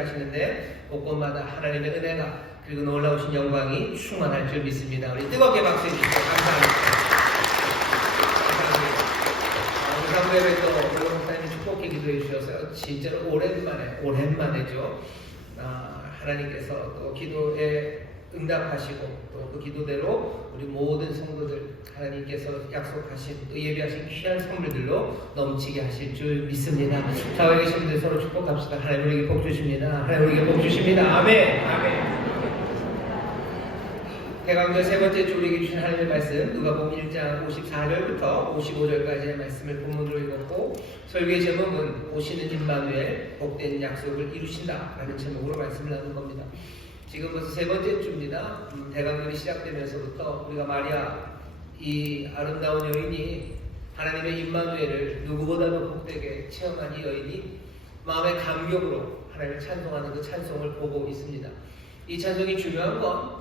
하시는데 곳곳마다 하나님의 은혜가 그리고 놀라우신 영광이 충만할 줄 믿습니다. 우리 뜨겁게 박수해 주시고 감사합니다. 우리 사부 예배 또 물론 목사님이 축복해 기도해 주셔서 진짜로 오랜만에죠. 하나님께서 또 기도에 응답하시고 또 그 기도대로 우리 모든 성도들 하나님께서 약속하신 또 예비하신 귀한 선물들로 넘치게 하실 줄 믿습니다. 좌우에 계신 분들 서로 축복합시다. 하나님 우리에게 복 주십니다. 하나님 우리에게 복 주십니다. 아멘. 아멘. 대강절 세 번째 주 우리에게 주신 하나님의 말씀 누가복음 1장 54절부터 55절까지의 말씀을 본문으로 읽었고 설교의 제목은 오시는 임마누엘 복된 약속을 이루신다 라는 제목으로 말씀을 나눈 겁니다. 지금 벌써 세 번째 주입니다. 대강절이 시작되면서부터 우리가 마리아 이 아름다운 여인이 하나님의 임마누엘을 누구보다도 복되게 체험한 이 여인이 마음의 감격으로 하나님을 찬송하는 그 찬송을 보고 있습니다. 이 찬송이 중요한 건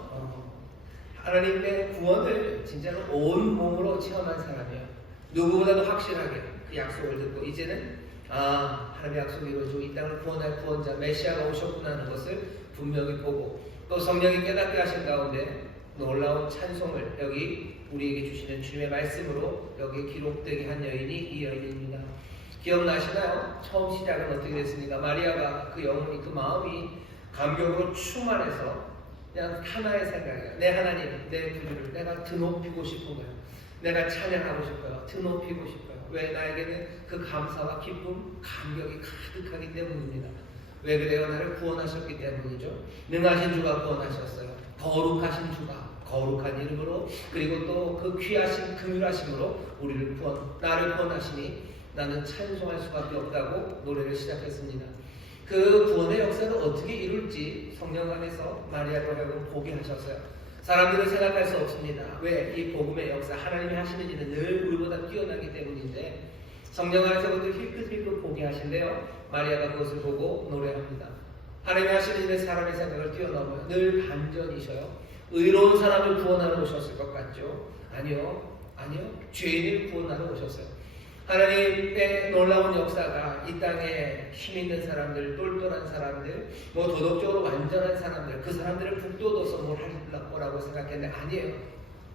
하나님의 구원을 진짜로 온 몸으로 체험한 사람이에요. 누구보다도 확실하게 그 약속을 듣고 이제는 하나님의 약속이 이루어지고 이 땅을 구원할 구원자 메시아가 오셨구나 하는 것을 분명히 보고 또 성령이 깨닫게 하신 가운데 놀라운 찬송을 여기 우리에게 주시는 주님의 말씀으로 여기 기록되게 한 여인이 이 여인입니다. 기억나시나요? 처음 시작은 어떻게 됐습니까? 마리아가 그 영혼이 그 마음이 감격으로 충만해서 그냥 하나의 생각이에요. 내 하나님, 내 구주를 내가 드높이고 싶은 거예요. 내가 찬양하고 싶어요. 드높이고 싶어요. 왜? 나에게는 그 감사와 기쁨, 감격이 가득하기 때문입니다. 왜 그래요? 나를 구원하셨기 때문이죠. 능하신 주가 구원하셨어요. 거룩하신 주가 거룩한 이름으로 그리고 또 그 귀하신 긍휼하심으로 나를 구원하시니 나는 찬송할 수밖에 없다고 노래를 시작했습니다. 그 구원의 역사를 어떻게 이룰지 성령 안에서 마리아로 하여금 보게 하셨어요. 사람들은 생각할 수 없습니다. 왜? 이 복음의 역사 하나님이 하시는 일은 늘 우리보다 뛰어나기 때문인데 성령 안에서 그것을 힐끗힐끗 보게 하신대요. 마리아가 그것을 보고 노래합니다. 하나님이 하시는 일은 사람의 생각을 뛰어넘어요. 늘 반전이셔요. 의로운 사람을 구원하러 오셨을 것 같죠? 아니요. 죄인을 구원하러 오셨어요. 하나님의 놀라운 역사가 이 땅에 힘 있는 사람들, 똘똘한 사람들, 도덕적으로 완전한 사람들, 그 사람들을 북돋워서 뭘 할 거라고 생각했는데 아니에요.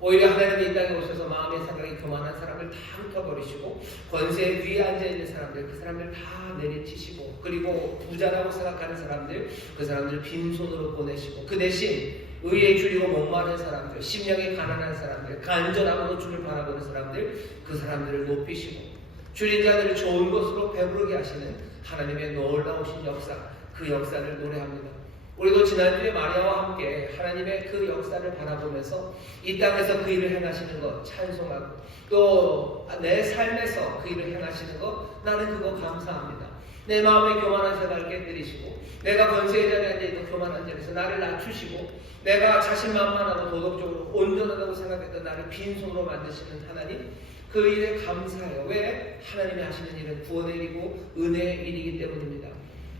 오히려 하나님이 이 땅에 오셔서 마음의 생각이 교만한 사람을 다 흩어버리시고 권세 위에 앉아있는 사람들, 그 사람들 다 내리치시고 그리고 부자라고 생각하는 사람들, 그 사람들을 빈손으로 보내시고 그 대신 의에 줄이고 목마른 사람들, 심령이 가난한 사람들, 간절하고도 주를 바라보는 사람들, 그 사람들을 높이시고 줄인 자들을 좋은 것으로 배부르게 하시는 하나님의 놀라우신 역사, 그 역사를 노래합니다. 우리도 지난주에 마리아와 함께 하나님의 그 역사를 바라보면서 이 땅에서 그 일을 행하시는 것 찬송하고 또 내 삶에서 그 일을 행하시는 것 나는 그거 감사합니다. 내 마음의 교만한 생각을 깨뜨리시고 내가 권세의 자리에 앉아있는 교만한 자리에서 나를 낮추시고 내가 자신만만하고 도덕적으로 온전하다고 생각했던 나를 빈손으로 만드시는 하나님, 그 일에 감사해요. 왜? 하나님이 하시는 일은 구원의 일이고 은혜의 일이기 때문입니다.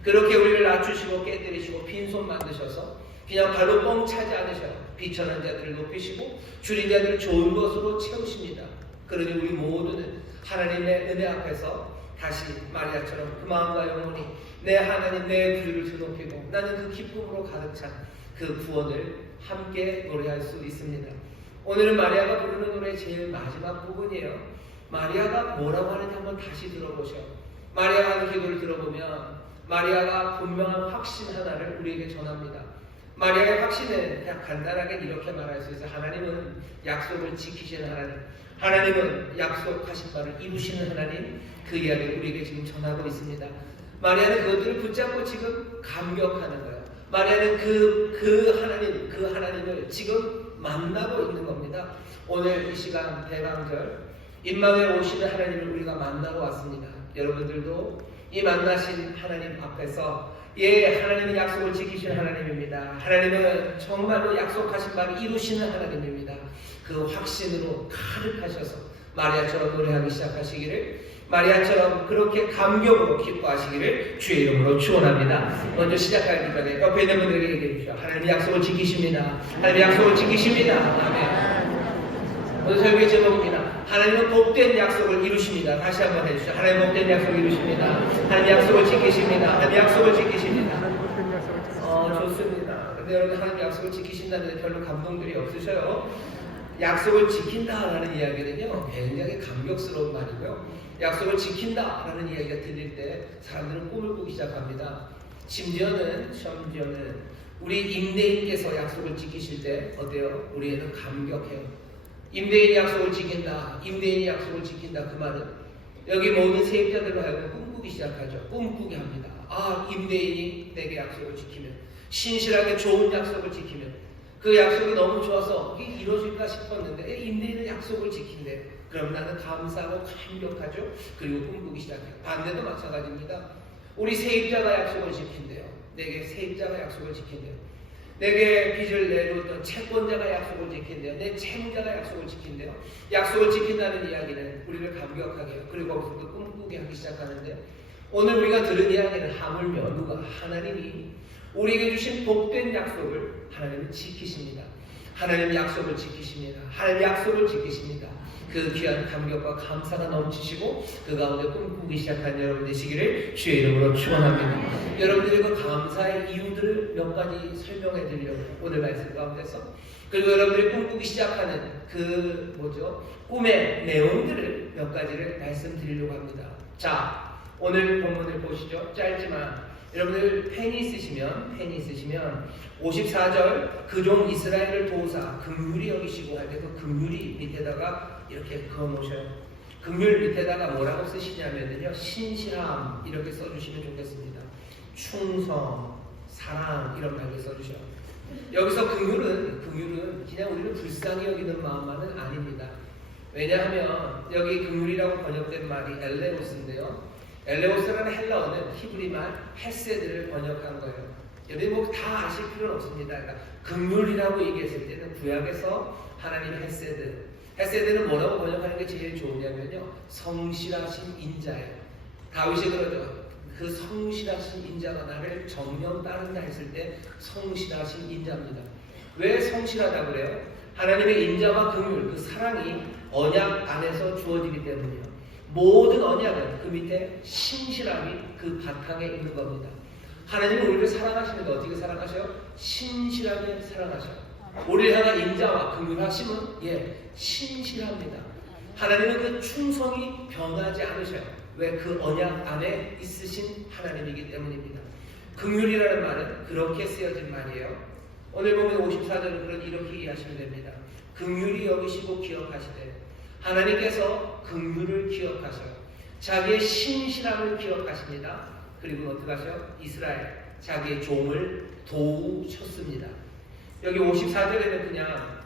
그렇게 우리를 낮추시고 깨뜨리시고 빈손 만드셔서 그냥 발로 뻥 차지 않으셔요. 비천한 자들을 높이시고 줄인 자들을 좋은 것으로 채우십니다. 그러니 우리 모두는 하나님의 은혜 앞에서 다시 마리아처럼 그 마음과 영혼이 내 하나님 내 구주를 드높이고 나는 그 기쁨으로 가득 찬 그 구원을 함께 노래할 수 있습니다. 오늘은 마리아가 부르는 노래의 제일 마지막 부분이에요. 마리아가 뭐라고 하는지 한번 다시 들어보셔. 마리아가 하는 기도를 들어보면 마리아가 분명한 확신 하나를 우리에게 전합니다. 마리아의 확신은 그냥 간단하게 이렇게 말할 수 있어요. 하나님은 약속을 지키시는 하나님, 하나님은 약속하신 바를 이루시는 하나님, 그 이야기를 우리에게 지금 전하고 있습니다. 마리아는 그것들을 붙잡고 지금 감격하는 거예요. 마리아는 그 하나님을 지금 만나고 있는 겁니다. 오늘 이 시간 대강절 임마누엘 오시는 하나님을 우리가 만나러 왔습니다. 여러분들도 이 만나신 하나님 앞에서 하나님은 약속을 지키시는 하나님입니다. 하나님은 정말로 약속하신 바를 이루시는 하나님입니다. 그 확신으로 가득하셔서 마리아처럼 노래하기 시작하시기를, 마리아처럼 그렇게 감격으로 기뻐하시기를 주의 이름으로 축원합니다. 먼저 시작하기 전에 옆에 있는 분들에게 얘기해 주십시오. 하나님의 약속을 지키십니다. 하나님의 약속을 지키십니다. 아멘. 오늘 설교의 제목입니다. 하나님은 복된 약속을 이루십니다. 다시 한번 해주시죠. 하나님 복된 약속을 이루십니다. 하나님 약속을 지키십니다. 하나님 약속을 지키십니다. 좋습니다. 근데 여러분 하나님 약속을 지키신다는데 별로 감동들이 없으셔요. 약속을 지킨다라는 이야기는요 굉장히 감격스러운 말이고요. 약속을 지킨다라는 이야기가 들릴 때 사람들은 꿈을 꾸기 시작합니다. 심지어는 우리 임대인께서 약속을 지키실 때 어때요? 우리에는 감격해요. 임대인이 약속을 지킨다, 임대인이 약속을 지킨다. 그 말은 여기 모든 세입자들로 하여금 꿈꾸기 시작하죠. 꿈꾸게 합니다. 아, 임대인이 내게 약속을 지키면, 신실하게 좋은 약속을 지키면, 그 약속이 너무 좋아서 이게 이루어질까 싶었는데 임대인은 약속을 지킨대요. 그럼 나는 감사하고 감격하죠. 그리고 꿈꾸기 시작해요. 반대도 마찬가지입니다. 우리 세입자가 약속을 지킨대요. 내게 세입자가 약속을 지킨대요. 내게 빚을 내줬던 채권자가 약속을 지킨대요. 내 채무자가 약속을 지킨대요. 약속을 지킨다는 이야기는 우리를 감격하게 해요. 그리고 거기서부터 꿈꾸게 하기 시작하는데, 오늘 우리가 들은 이야기는 하물며 누가? 하나님이 우리에게 주신 복된 약속을 하나님은 지키십니다. 하나님 약속을 지키십니다. 하나님 약속을 지키십니다. 그 귀한 감격과 감사가 넘치시고 그 가운데 꿈꾸기 시작한 여러분 되시기를 주의 이름으로 축원합니다. 여러분들이 그 감사의 이유들을 몇 가지 설명해 드리려고 오늘 말씀 가운데서, 그리고 여러분들이 꿈꾸기 시작하는 그 꿈의 내용들을 몇 가지를 말씀드리려고 합니다. 자, 오늘 본문을 보시죠. 짧지만 여러분들 펜이 있으시면 54절 그 종 이스라엘을 도우사 긍휼히 여기시고 할 때 그 긍휼히 밑에다가 이렇게 그어 놓으셔요. 긍휼 밑에다가 뭐라고 쓰시냐면요, 신실함 이렇게 써주시면 좋겠습니다. 충성, 사랑 이런 말을 써주셔요. 여기서 긍휼은 그냥 우리를 불쌍히 여기는 마음만은 아닙니다. 왜냐하면 여기 긍휼이라고 번역된 말이 엘레오스인데요. 엘레오스라는 헬라어는 히브리 말 헤세드를 번역한 거예요. 여러분 다 아실 필요는 없습니다. 그러니까 긍휼이라고 얘기했을 때는 구약에서 하나님의 헤세드는 뭐라고 번역하는 게 제일 좋으냐면요, 성실하신 인자예요. 다윗이 그러죠. 그 성실하신 인자가 나를 정령 따른다 했을 때 성실하신 인자입니다. 왜 성실하다고 그래요? 하나님의 인자와 긍휼, 그 사랑이 언약 안에서 주어지기 때문이에요. 모든 언약은 그 밑에 신실함이 그 바탕에 있는 겁니다. 하나님은 우리를 사랑하시는데 어떻게 사랑하셔요? 신실하게 사랑하셔요. 우리를 향한 인자와 긍휼하심은 신실합니다. 하나님은 그 충성이 변하지 않으셔요. 왜? 그 언약 안에 있으신 하나님이기 때문입니다. 긍휼이라는 말은 그렇게 쓰여진 말이에요. 오늘 보면 54절은 이렇게 이해하시면 됩니다. 긍휼히 여기시고 기억하시되, 하나님께서 긍휼을 기억하셔요. 자기의 신실함을 기억하십니다. 그리고 어떻게 하셔요? 이스라엘, 자기의 종을 도우셨습니다. 여기 54절에는 그냥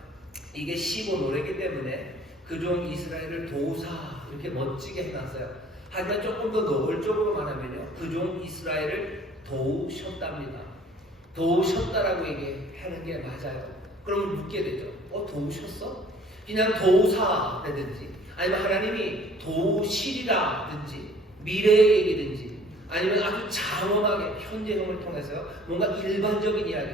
이게 시고 노래이기 때문에 그 종 이스라엘을 도우사 이렇게 멋지게 해놨어요. 하지만 조금 더 노골적으로 말하면요, 그 종 이스라엘을 도우셨답니다. 도우셨다라고 얘기하는 게 맞아요. 그러면 묻게 되죠. 도우셨어? 그냥 도우사라든지 아니면 하나님이 도우시리라든지 미래의 얘기든지 아니면 아주 장엄하게 현재형을 통해서요, 뭔가 일반적인 이야기.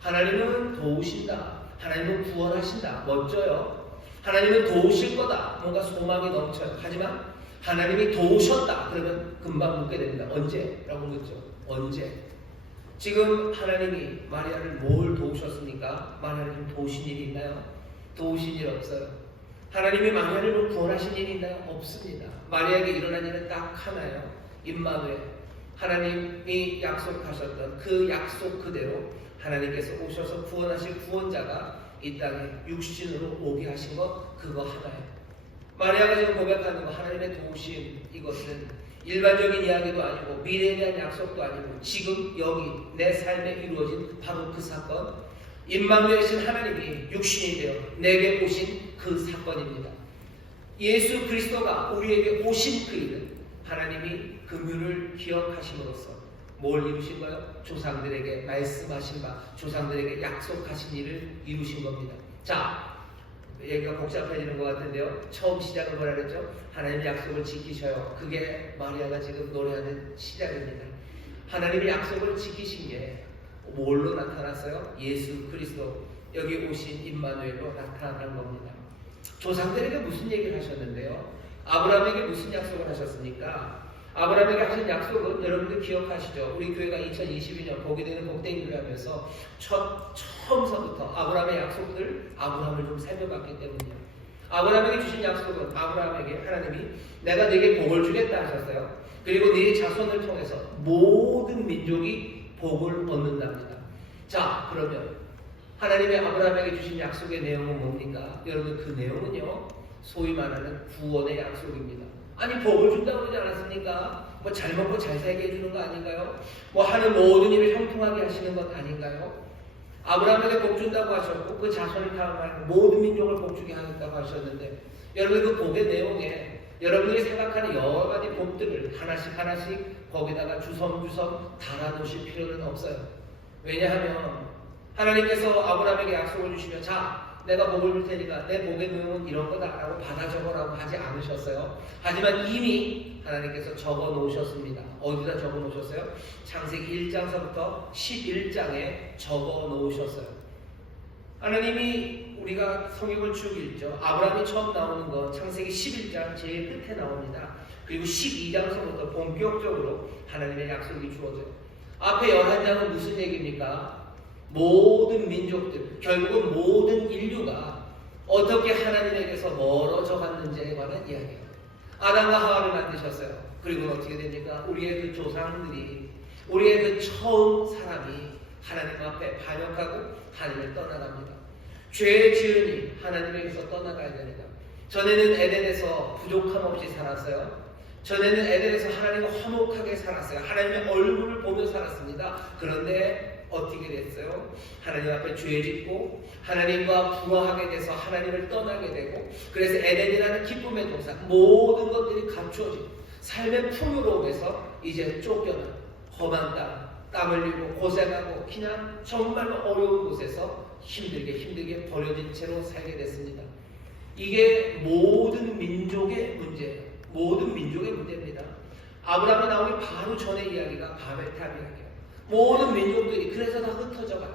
하나님은 도우신다, 하나님은 구원하신다, 멋져요. 하나님은 도우실 거다, 뭔가 소망이 넘쳐요. 하지만 하나님이 도우셨다 그러면 금방 묻게 됩니다. 언제? 라고 묻죠. 언제? 지금 하나님이 마리아를 뭘 도우셨습니까? 마리아를 도우신 일이 있나요? 도우신 일 없어요. 하나님이 마리아를 구원하신 일이 있나요? 없습니다. 마리아에게 일어난 일은 딱 하나예요. 임마누엘, 하나님이 약속하셨던 그 약속 그대로 하나님께서 오셔서 구원하실 구원자가 이 땅에 육신으로 오게 하신 것, 그거 하나예요. 마리아가 지금 고백하는 거, 하나님의 도우심, 이것은 일반적인 이야기도 아니고 미래에 대한 약속도 아니고 지금 여기 내 삶에 이루어진 바로 그 사건, 임마누엘이신 하나님이 육신이 되어 내게 오신 그 사건입니다. 예수 그리스도가 우리에게 오신 그 일은 하나님이 긍휼을 기억하심으로써 뭘 이루신 거예요? 조상들에게 말씀하신 바, 조상들에게 약속하신 일을 이루신 겁니다. 자, 얘기가 복잡해지는 것 같은데요. 처음 시작은 뭐라 그랬죠? 하나님 약속을 지키셔요. 그게 마리아가 지금 노래하는 시작입니다. 하나님의 약속을 지키신 게 뭘로 나타났어요? 예수 그리스도, 여기 오신 임마누엘로 나타난 겁니다. 조상들에게 무슨 얘기를 하셨는데요? 아브라함에게 무슨 약속을 하셨습니까? 아브라함에게 하신 약속은 여러분들 기억하시죠? 우리 교회가 2022년 복이 되는 복된 교회 하면서 처음서부터 아브라함의 약속들, 아브라함을 좀 살펴봤기 때문이에요. 아브라함에게 주신 약속은 아브라함에게 하나님이 내가 네게 복을 주겠다 하셨어요. 그리고 네 자손을 통해서 모든 민족이 복을 얻는답니다. 자, 그러면 하나님의 아브라함에게 주신 약속의 내용은 뭡니까? 여러분, 그 내용은요, 소위 말하는 구원의 약속입니다. 아니, 복을 준다고 그러지 않았습니까? 뭐 잘 먹고 잘 살게 해주는 거 아닌가요? 뭐 하는 모든 일을 형통하게 하시는 것 아닌가요? 아브라함에게 복 준다고 하셨고 그 자손을 다음하는 모든 민족을 복 주게 하겠다고 하셨는데, 여러분 그 복의 내용에 여러분들이 생각하는 여러 가지 복들을 하나씩 하나씩 거기다가 주섬주섬 달아놓으실 필요는 없어요. 왜냐하면 하나님께서 아브라함에게 약속을 주시면 자, 내가 복을 줄 테니까 내 복의 내용은 이런 거다라고 받아 적어라고 하지 않으셨어요. 하지만 이미 하나님께서 적어 놓으셨습니다. 어디다 적어 놓으셨어요? 창세기 1장서부터 11장에 적어 놓으셨어요. 하나님이, 우리가 성경을 쭉 읽죠. 아브라함이 처음 나오는 건 창세기 11장 제일 끝에 나옵니다. 그리고 12장서부터 본격적으로 하나님의 약속이 주어져요. 앞에 11장은 무슨 얘기입니까? 모든 민족들, 결국은 모든 인류가 어떻게 하나님에게서 멀어져 갔는지에 관한 이야기예요. 아담과 하와를 만드셨어요. 그리고 어떻게 됩니까? 우리의 그 조상들이, 우리의 그 처음 사람이 하나님 앞에 반역하고 하나님을 떠나갑니다. 죄 지으니 하나님에게서 떠나가야 됩니다. 전에는 에덴에서 부족함 없이 살았어요. 전에는 에덴에서 하나님과 화목하게 살았어요. 하나님의 얼굴을 보며 살았습니다. 그런데 어떻게 됐어요? 하나님 앞에 죄 짓고 하나님과 불화하게 돼서 하나님을 떠나게 되고, 그래서 에덴이라는 기쁨의 동산, 모든 것들이 갖추어지고 삶의 풍요로움에서 이제 쫓겨나 험한 땀 흘리고 고생하고 그냥 정말 어려운 곳에서 힘들게 버려진 채로 살게 됐습니다. 이게 모든 민족의 문제예요. 모든 민족의 문제입니다. 아브라함이 나오기 바로 전의 이야기가 바벨탑 이야기예요. 모든 민족들이 그래서 다 흩어져 가요.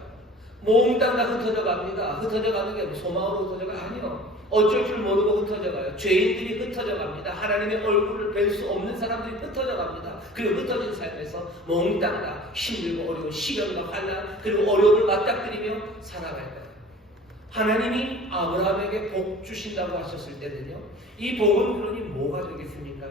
몽땅 다 흩어져 갑니다. 흩어져 가는 게 소망으로 흩어져 가요? 아니요. 어쩔 줄 모르고 흩어져 가요. 죄인들이 흩어져 갑니다. 하나님의 얼굴을 뵐 수 없는 사람들이 흩어져 갑니다. 그리고 흩어진 삶에서 몽땅 다 힘들고 어려운 시련과 환난, 그리고 어려움을 맞닥뜨리며 살아갈 거예요. 하나님이 아브라함에게 복 주신다고 하셨을 때는요, 이 복은 그러니 뭐가 되겠습니까?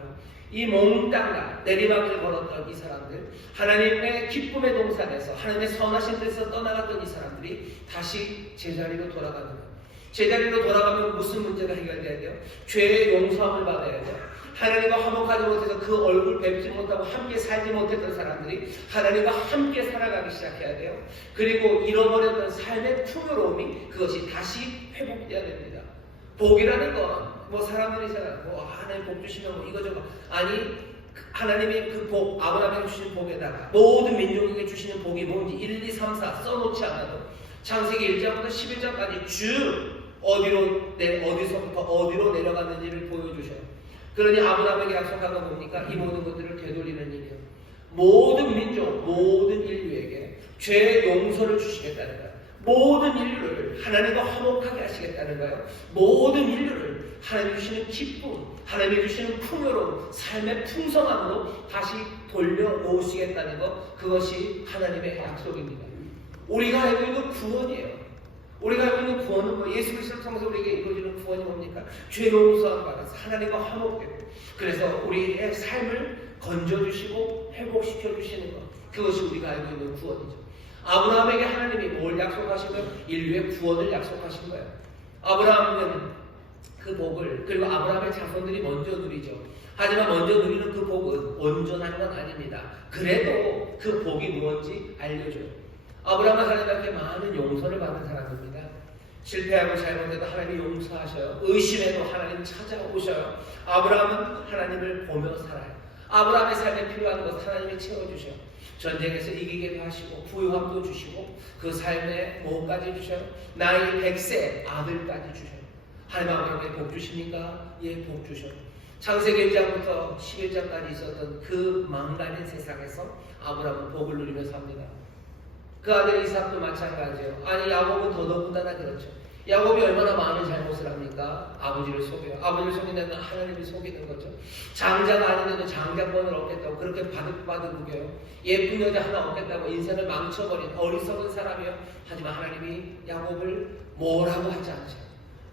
이 몽땅 내리막을 걸었던 이 사람들, 하나님의 기쁨의 동산에서 하나님의 선하신 데서 떠나갔던 이 사람들이 다시 제자리로 돌아가는 거예요. 제자리로 돌아가면 무슨 문제가 해결돼야 돼요? 죄의 용서함을 받아야 돼요. 하나님과 화목하지 못해서 그 얼굴 뵙지 못하고 함께 살지 못했던 사람들이 하나님과 함께 살아가기 시작해야 돼요. 그리고 잃어버렸던 삶의 풍요로움이 그것이 다시 회복돼야 됩니다. 복이라는 건 뭐 사람들이 생각하고 뭐 하나님 복 주시면 뭐 이거저거, 아니, 하나님의 그 복, 아브라함에게 주시는 복에다가 모든 민족에게 주시는 복이 뭔지 1, 2, 3, 4 써놓지 않아도 창세기 1장부터 11장까지 쭉 어디서부터 어디로 내려갔는지를 보여주셔요. 그러니 아브라함에게 약속한 건 뭡니까? 이 모든 것들을 되돌리는 일이에요. 모든 민족, 모든 인류에게 죄의 용서를 주시겠다는 거예요. 모든 인류를 하나님과 화목하게 하시겠다는 거예요. 모든 인류를 하나님이 주시는 기쁨, 하나님이 주시는 풍요로움, 삶의 풍성함으로 다시 돌려놓으시겠다는 것, 그것이 하나님의 약속입니다. 우리가 알고 있는 구원이에요. 우리가 알고 있는 구원은 뭐? 예수 그리스도를 통해서 우리에게 이루어지는 구원이 뭡니까? 죄 용서함 받아서 하나님과 화목되고, 그래서 우리의 삶을 건져주시고 회복시켜주시는 것, 그것이 우리가 알고 있는 구원이죠. 아브라함에게 하나님이 뭘 약속하시면 인류의 구원을 약속하신 거예요. 아브라함은 그 복을, 그리고 아브라함의 자손들이 먼저 누리죠. 하지만 먼저 누리는 그 복은 온전한 건 아닙니다. 그래도 그 복이 무엇인지 알려줘요. 아브라함은 하나님께 많은 용서를 받은 사람입니다. 실패하고 잘못해도 하나님이 용서하셔요. 의심해도 하나님 찾아오셔요. 아브라함은 하나님을 보며 살아요. 아브라함의 삶에 필요한 것 하나님이 채워주셔요. 전쟁에서 이기게도 하시고 부유함도 주시고 그 삶에 뭐까지 주셔요? 나이 100세 아들까지 주셔요. 하나님 아브라함에게 복 주십니까? 예, 복 주셔요. 창세기 1장부터 11장까지 있었던 그 망가진 세상에서 아브라함은 복을 누리며 삽니다. 그 아들 이삭도 마찬가지예요. 아니, 야곱은 더더군다나 그렇죠. 야곱이 얼마나 많은 잘못을 합니까? 아버지를 속여요. 아버지를 속이는 하나님을 속이는 거죠. 장자가 아닌데도 장자권을 얻겠다고 그렇게 바득바득 우겨요. 예쁜 여자 하나 얻겠다고 인생을 망쳐버린 어리석은 사람이요. 하지만 하나님이 야곱을 뭐라고 하지 않죠.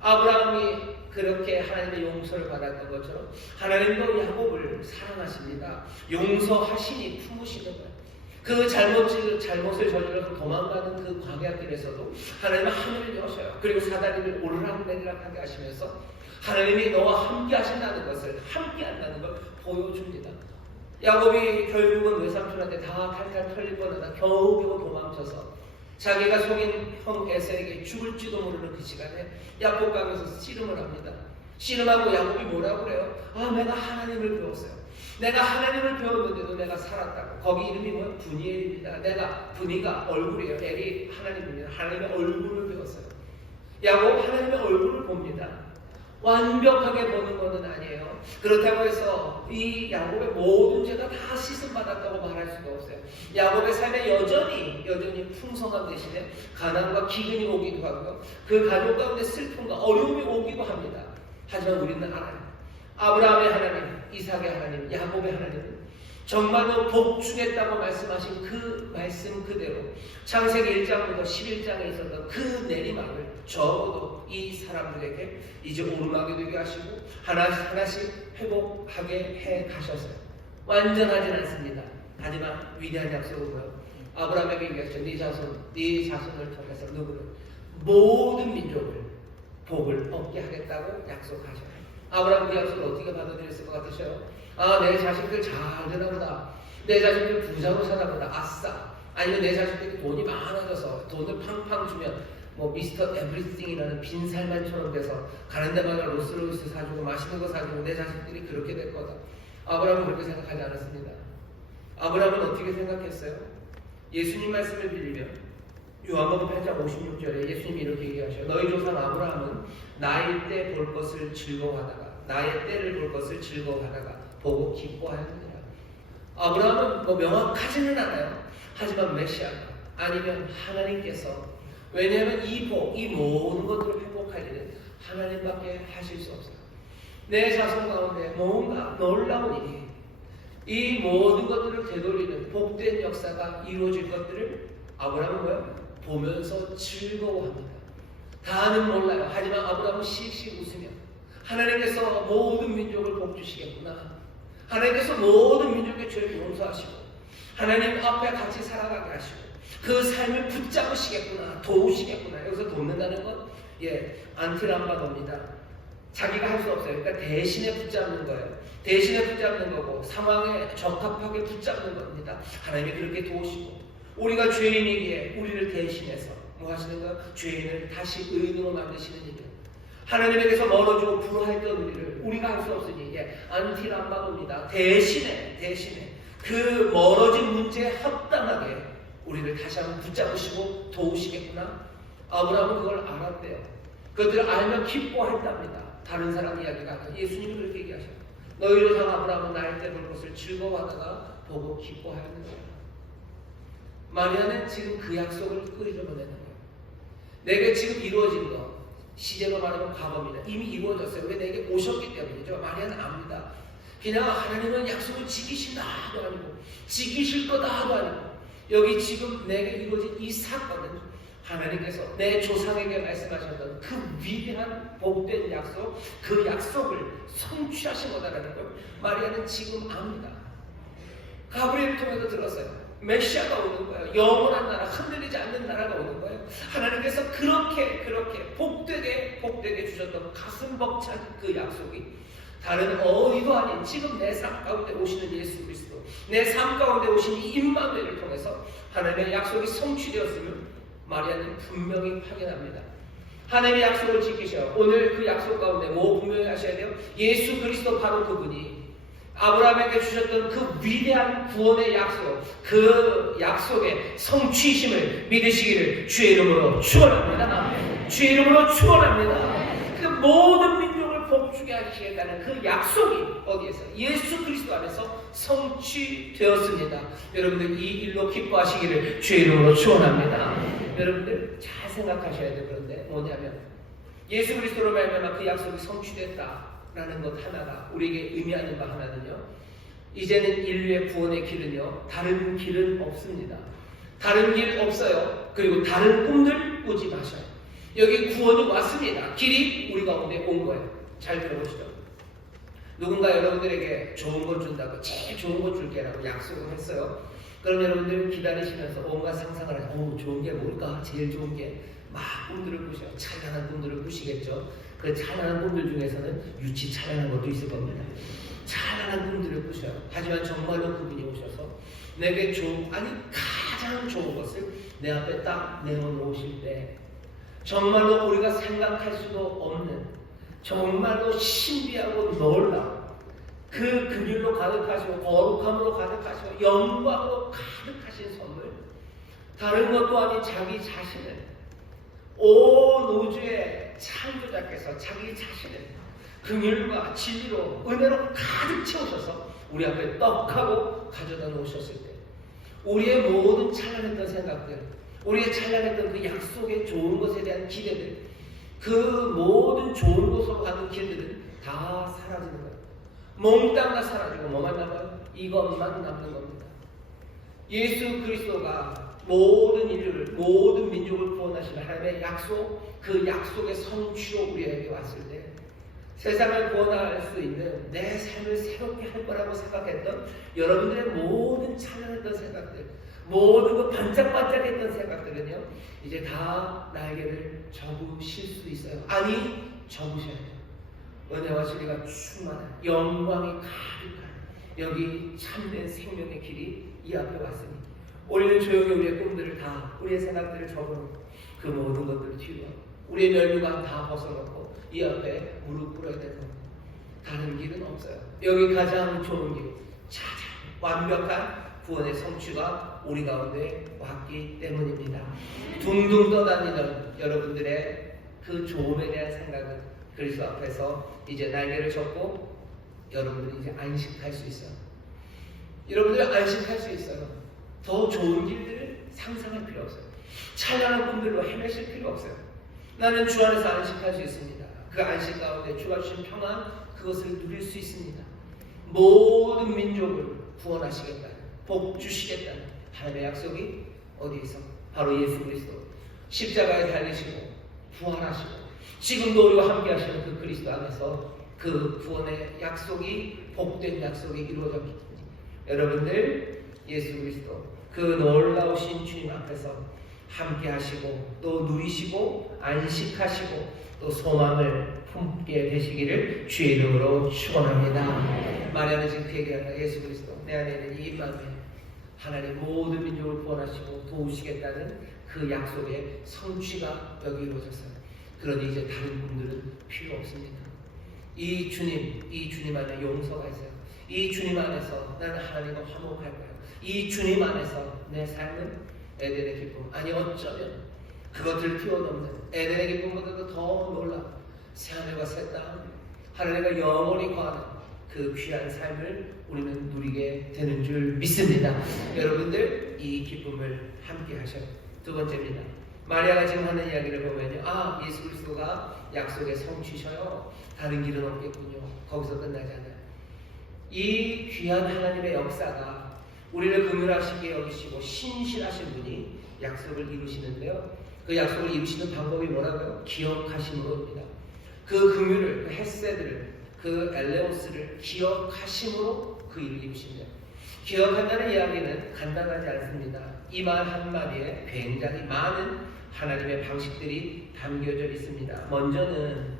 아브라함이 그렇게 하나님의 용서를 받았던 것처럼 하나님도 야곱을 사랑하십니다. 용서하시니 품으시는 거예요. 그 잘못을 저질러서 도망가는 그 광야길에서도 하나님은 하늘을 여셔요. 그리고 사다리를 오르락내리락 하게 하시면서 하나님이 너와 함께 하신다는 것을, 함께 한다는 걸 보여줍니다. 야곱이 결국은 외삼촌한테 다 탈탈 털릴 뻔하다 겨우겨우 도망쳐서 자기가 속인 형 에셀에게 죽을지도 모르는 그 시간에 야곱강에서 씨름을 합니다. 씨름하고 야곱이 뭐라고 그래요? 내가 하나님을 배웠어요. 내가 하나님을 배웠는데도 내가 살았다고. 거기 이름이 뭐예요? 분이엘입니다. 분이가 얼굴이에요. 엘이 하나님입니다. 하나님의 얼굴을 배웠어요. 야곱 하나님의 얼굴을 봅니다. 완벽하게 보는 것은 아니에요. 그렇다고 해서 이 야곱의 모든 죄가 다 씻음받았다고 말할 수가 없어요. 야곱의 삶에 여전히 풍성함 대신에 가난과 기근이 오기도 하고요. 그 가족 가운데 슬픔과 어려움이 오기도 합니다. 하지만 우리는 알아요. 아브라함의 하나님, 이삭의 하나님, 야곱의 하나님은 정말로 복주겠다고 말씀하신 그 말씀 그대로 창세기 1장부터 11장에 있었던 그 내리막을 적어도 이 사람들에게 이제 오르막이 되게 하시고 하나씩 회복하게 해 가셨어요. 완전하진 않습니다. 하지만 위대한 약속은 뭐예요? 아브라함에게 얘기하셨죠. 네 자손을 통해서 누구를? 모든 민족을 복을 얻게 하겠다고 약속하셨어요. 아브라함 그 약속을 어떻게 받아들였을 것 같으셔요? 내 자식들 잘 되나보다. 내 자식들 부자로 사나보다. 아싸. 아니면 내 자식들이 돈이 많아져서 돈을 팡팡 주면 뭐 미스터 에브리띵이라는 빈살만처럼 돼서 가는 데마다 롤스로이스 사주고 맛있는 거 사주고 내 자식들이 그렇게 될 거다. 아브라함은 그렇게 생각하지 않았습니다. 아브라함은 어떻게 생각했어요? 예수님 말씀을 빌리면 요한복음 8장 56절에 예수님이 이렇게 얘기하셔요. 너희 조상 아브라함은 나의 때 볼 것을 즐거워하다가 나의 때를 볼 것을 즐거워하다가 보고 기뻐하였느니라. 아브라함은 뭐 명확하지는 않아요. 하지만 메시아가 아니면 하나님께서, 왜냐하면 이 모든 것들을 회복할 일은 하나님밖에 하실 수 없어요. 내 자손 가운데 뭔가 놀라운 일이, 이 모든 것들을 되돌리는 복된 역사가 이루어질 것들을 아브라함은 뭐예요? 보면서 즐거워합니다. 다는 몰라요. 하지만 아브라함은 씩씩 웃으며 하나님께서 모든 민족을 복주시겠구나. 하나님께서 모든 민족의 죄를 용서하시고 하나님 앞에 같이 살아가게 하시고 그 삶을 붙잡으시겠구나. 도우시겠구나. 여기서 돕는다는 건 안티람바도입니다. 자기가 할 수 없어요. 그러니까 대신에 붙잡는 거예요. 대신에 붙잡는 거고 상황에 적합하게 붙잡는 겁니다. 하나님이 그렇게 도우시고 우리가 죄인이기에 우리를 대신해서 뭐 하시는 거예요? 죄인을 다시 의인으로 만드시는 일이에요. 하나님에게서 멀어지고 불화했던 우리를 우리가 할 수 없으니 안티람바도입니다. 대신에 그 멀어진 문제에 합당하게 우리를 다시 한번 붙잡으시고 도우시겠구나. 아브라함은 그걸 알았대요. 그것들을 알면 기뻐했답니다. 다른 사람 이야기가 아니라 예수님이 그렇게 얘기하셔요. 너희 조상 아브라함은 나의 때 볼 것을 즐거워하다가 보고 기뻐하였느니라. 마리아는 지금 그 약속을 끄집어내는 거예요. 내게 지금 이루어진 거, 시제로 말하면 과거입니다. 이미 이루어졌어요. 왜 내게 오셨기 때문이죠. 마리아는 압니다. 그냥 하나님은 약속을 지키신다도 아니고 지키실 거다도 아니고 여기 지금 내게 이루어진 이 사건은 하나님께서 내 조상에게 말씀하셨던 그 위대한 복된 약속, 그 약속을 성취하신 거다라는 걸 마리아는 지금 압니다. 가브리엘을 통해서 들었어요. 메시아가 오는 거예요. 영원한 나라, 흔들리지 않는 나라가 오는 거예요. 하나님께서 그렇게 복되게 주셨던 가슴 벅찬 그 약속이 다른 어디도 아닌 지금 내 삶 가운데 오시는 예수 그리스도, 내 삶 가운데 오신 이 임마누엘을 통해서 하나님의 약속이 성취되었으면 마리아는 분명히 확인합니다. 하나님의 약속을 지키셔. 오늘 그 약속 가운데 뭐 분명히 하셔야 돼요? 예수 그리스도 바로 그분이 아브라함에게 주셨던 그 위대한 구원의 약속, 그 약속의 성취심을 믿으시기를 주의 이름으로 축원합니다. 주의 이름으로 축원합니다. 그 모든 민족을 복주게 하시겠다는 그 약속이 어디에서? 예수 그리스도 안에서 성취되었습니다. 여러분들 이 일로 기뻐하시기를 주의 이름으로 축원합니다. 여러분들 잘 생각하셔야 돼요. 그런데 뭐냐면 예수 그리스도로 말미암아 그 약속이 성취됐다라는 것 하나가 우리에게 의미하는 바 하나는요, 이제는 인류의 구원의 길은요 다른 길은 없습니다. 다른 길 없어요. 그리고 다른 꿈들 꾸지 마셔요. 여기 구원이 왔습니다. 길이 우리 가운데 온 거예요. 잘 들어보시죠. 누군가 여러분들에게 좋은 걸 준다고, 제일 좋은 걸 줄게라고 약속을 했어요. 그럼 여러분들 기다리시면서 온갖 상상을 하죠. 좋은 게 뭘까? 제일 좋은 게 막 꿈들을 꾸셔요. 찬란한 꿈들을 꾸시겠죠. 그 찬란한 꿈들 중에서는 유치 찬란한 것도 있을 겁니다. 찬란한 꿈들을 꾸셔요. 하지만 정말로 그분이 오셔서 내게 가장 좋은 것을 내 앞에 딱 내어놓으실 때, 정말로 우리가 생각할 수도 없는, 정말로 신비하고 놀라운 그 긍휼로 가득하시고 거룩함으로 가득하시고 영광으로 가득하신 선물, 다른 것도 아닌 자기 자신을, 온 우주의 창조자께서 자기 자신을 긍휼과 진리로 은혜로 가득 채우셔서 우리 앞에 떡하고 가져다 놓으셨을 때, 우리의 모든 찬란했던 생각들, 우리의 찬란했던 그 약속의 좋은 것에 대한 기대들, 그 모든 좋은 곳으로 가는 길들은 다 사라지는 거예요. 몽땅 다 사라지고 뭐만 남아요? 이것만 남는 겁니다. 예수 그리스도가 모든 인류를, 모든 민족을 구원하시는 하나님의 약속, 그 약속의 성취로 우리에게 왔을 때, 세상을 구원할 수 있는 내 삶을 새롭게 할 거라고 생각했던 여러분들의 모든 찬란했던 생각들, 모든 그 반짝반짝했던 생각들은요, 이제 다 날개를 접으실 수 있어요. 아니, 접으셔야 돼요. 은혜와 진리가 충만한, 영광이 가득한 여기 참된 생명의 길이 이 앞에 왔습니다. 우리는 조용히 우리의 꿈들을 다, 우리의 생각들을 접어놓고 그 모든 것들을 뒤로 하고 우리의 멸류관 다 벗어놓고 이 앞에 무릎 꿇어야 되는 겁니다. 다른 길은 없어요. 여기 가장 좋은 길, 가장 완벽한 구원의 성취가 우리 가운데 왔기 때문입니다. 둥둥 떠다니는 여러분들의 그 좋음에 대한 생각은 그리스도 앞에서 이제 날개를 접고 여러분들이 이제 안식할 수 있어요. 여러분들이 안식할 수 있어요. 더 좋은 길들을 상상할 필요 없어요. 찬란한 꿈들로 헤매실 필요 없어요. 나는 주 안에서 안식할 수 있습니다. 그 안식 가운데 주가 주신 평안, 그것을 누릴 수 있습니다. 모든 민족을 구원하시겠다는, 복 주시겠다는 하나님의 약속이 어디에 있어? 바로 예수 그리스도 십자가에 달리시고 부활하시고 지금도 우리와 함께 하시는 그 그리스도 안에서 그 구원의 약속이, 복된 약속이 이루어졌기 때문에 여러분들 예수 그리스도 그 놀라우신 주님 앞에서 함께 하시고 또 누리시고 안식하시고 또 소망을 품게 되시기를 주의 이름으로 축원합니다. 마리아는 지금 그 얘기합니다. 예수 그리스도 내 안에 있는 이 임마누엘, 하나님 모든 민족을 구원하시고 도우시겠다는 그 약속의 성취가 여기 이루어졌어요. 그러니 이제 다른 분들은 필요 없습니다. 이 주님 안에 용서가 있어요. 이 주님 안에서 나는 하나님과 화목할 거예요. 이 주님 안에서 내 삶은 에덴의 기쁨, 아니 어쩌면 그것을 뛰어넘는 에덴의 기쁨보다도 더 놀라운 새하늘과 새 땅, 하나님과 영원히 거하는 그 귀한 삶을 우리는 누리게 되는 줄 믿습니다. 여러분들 이 기쁨을 함께 하셔요. 두 번째입니다. 마리아가 지금 하는 이야기를 보면요, 예수 그리스도가 약속의 성취셔요. 다른 길은 없겠군요. 거기서 끝나지 않아요. 이 귀한 하나님의 역사가 우리를 긍휼하시게 여기시고 신실하신 분이 약속을 이루시는데요, 그 약속을 이루시는 방법이 뭐라고요? 기억하심으로입니다. 그 긍휼을, 그 헤세드를, 그 엘레오스를 기억하심으로 그 일을 이루신대요. 기억한다는 이야기는 간단하지 않습니다. 이 말 한마디에 굉장히 많은 하나님의 방식들이 담겨져 있습니다. 먼저는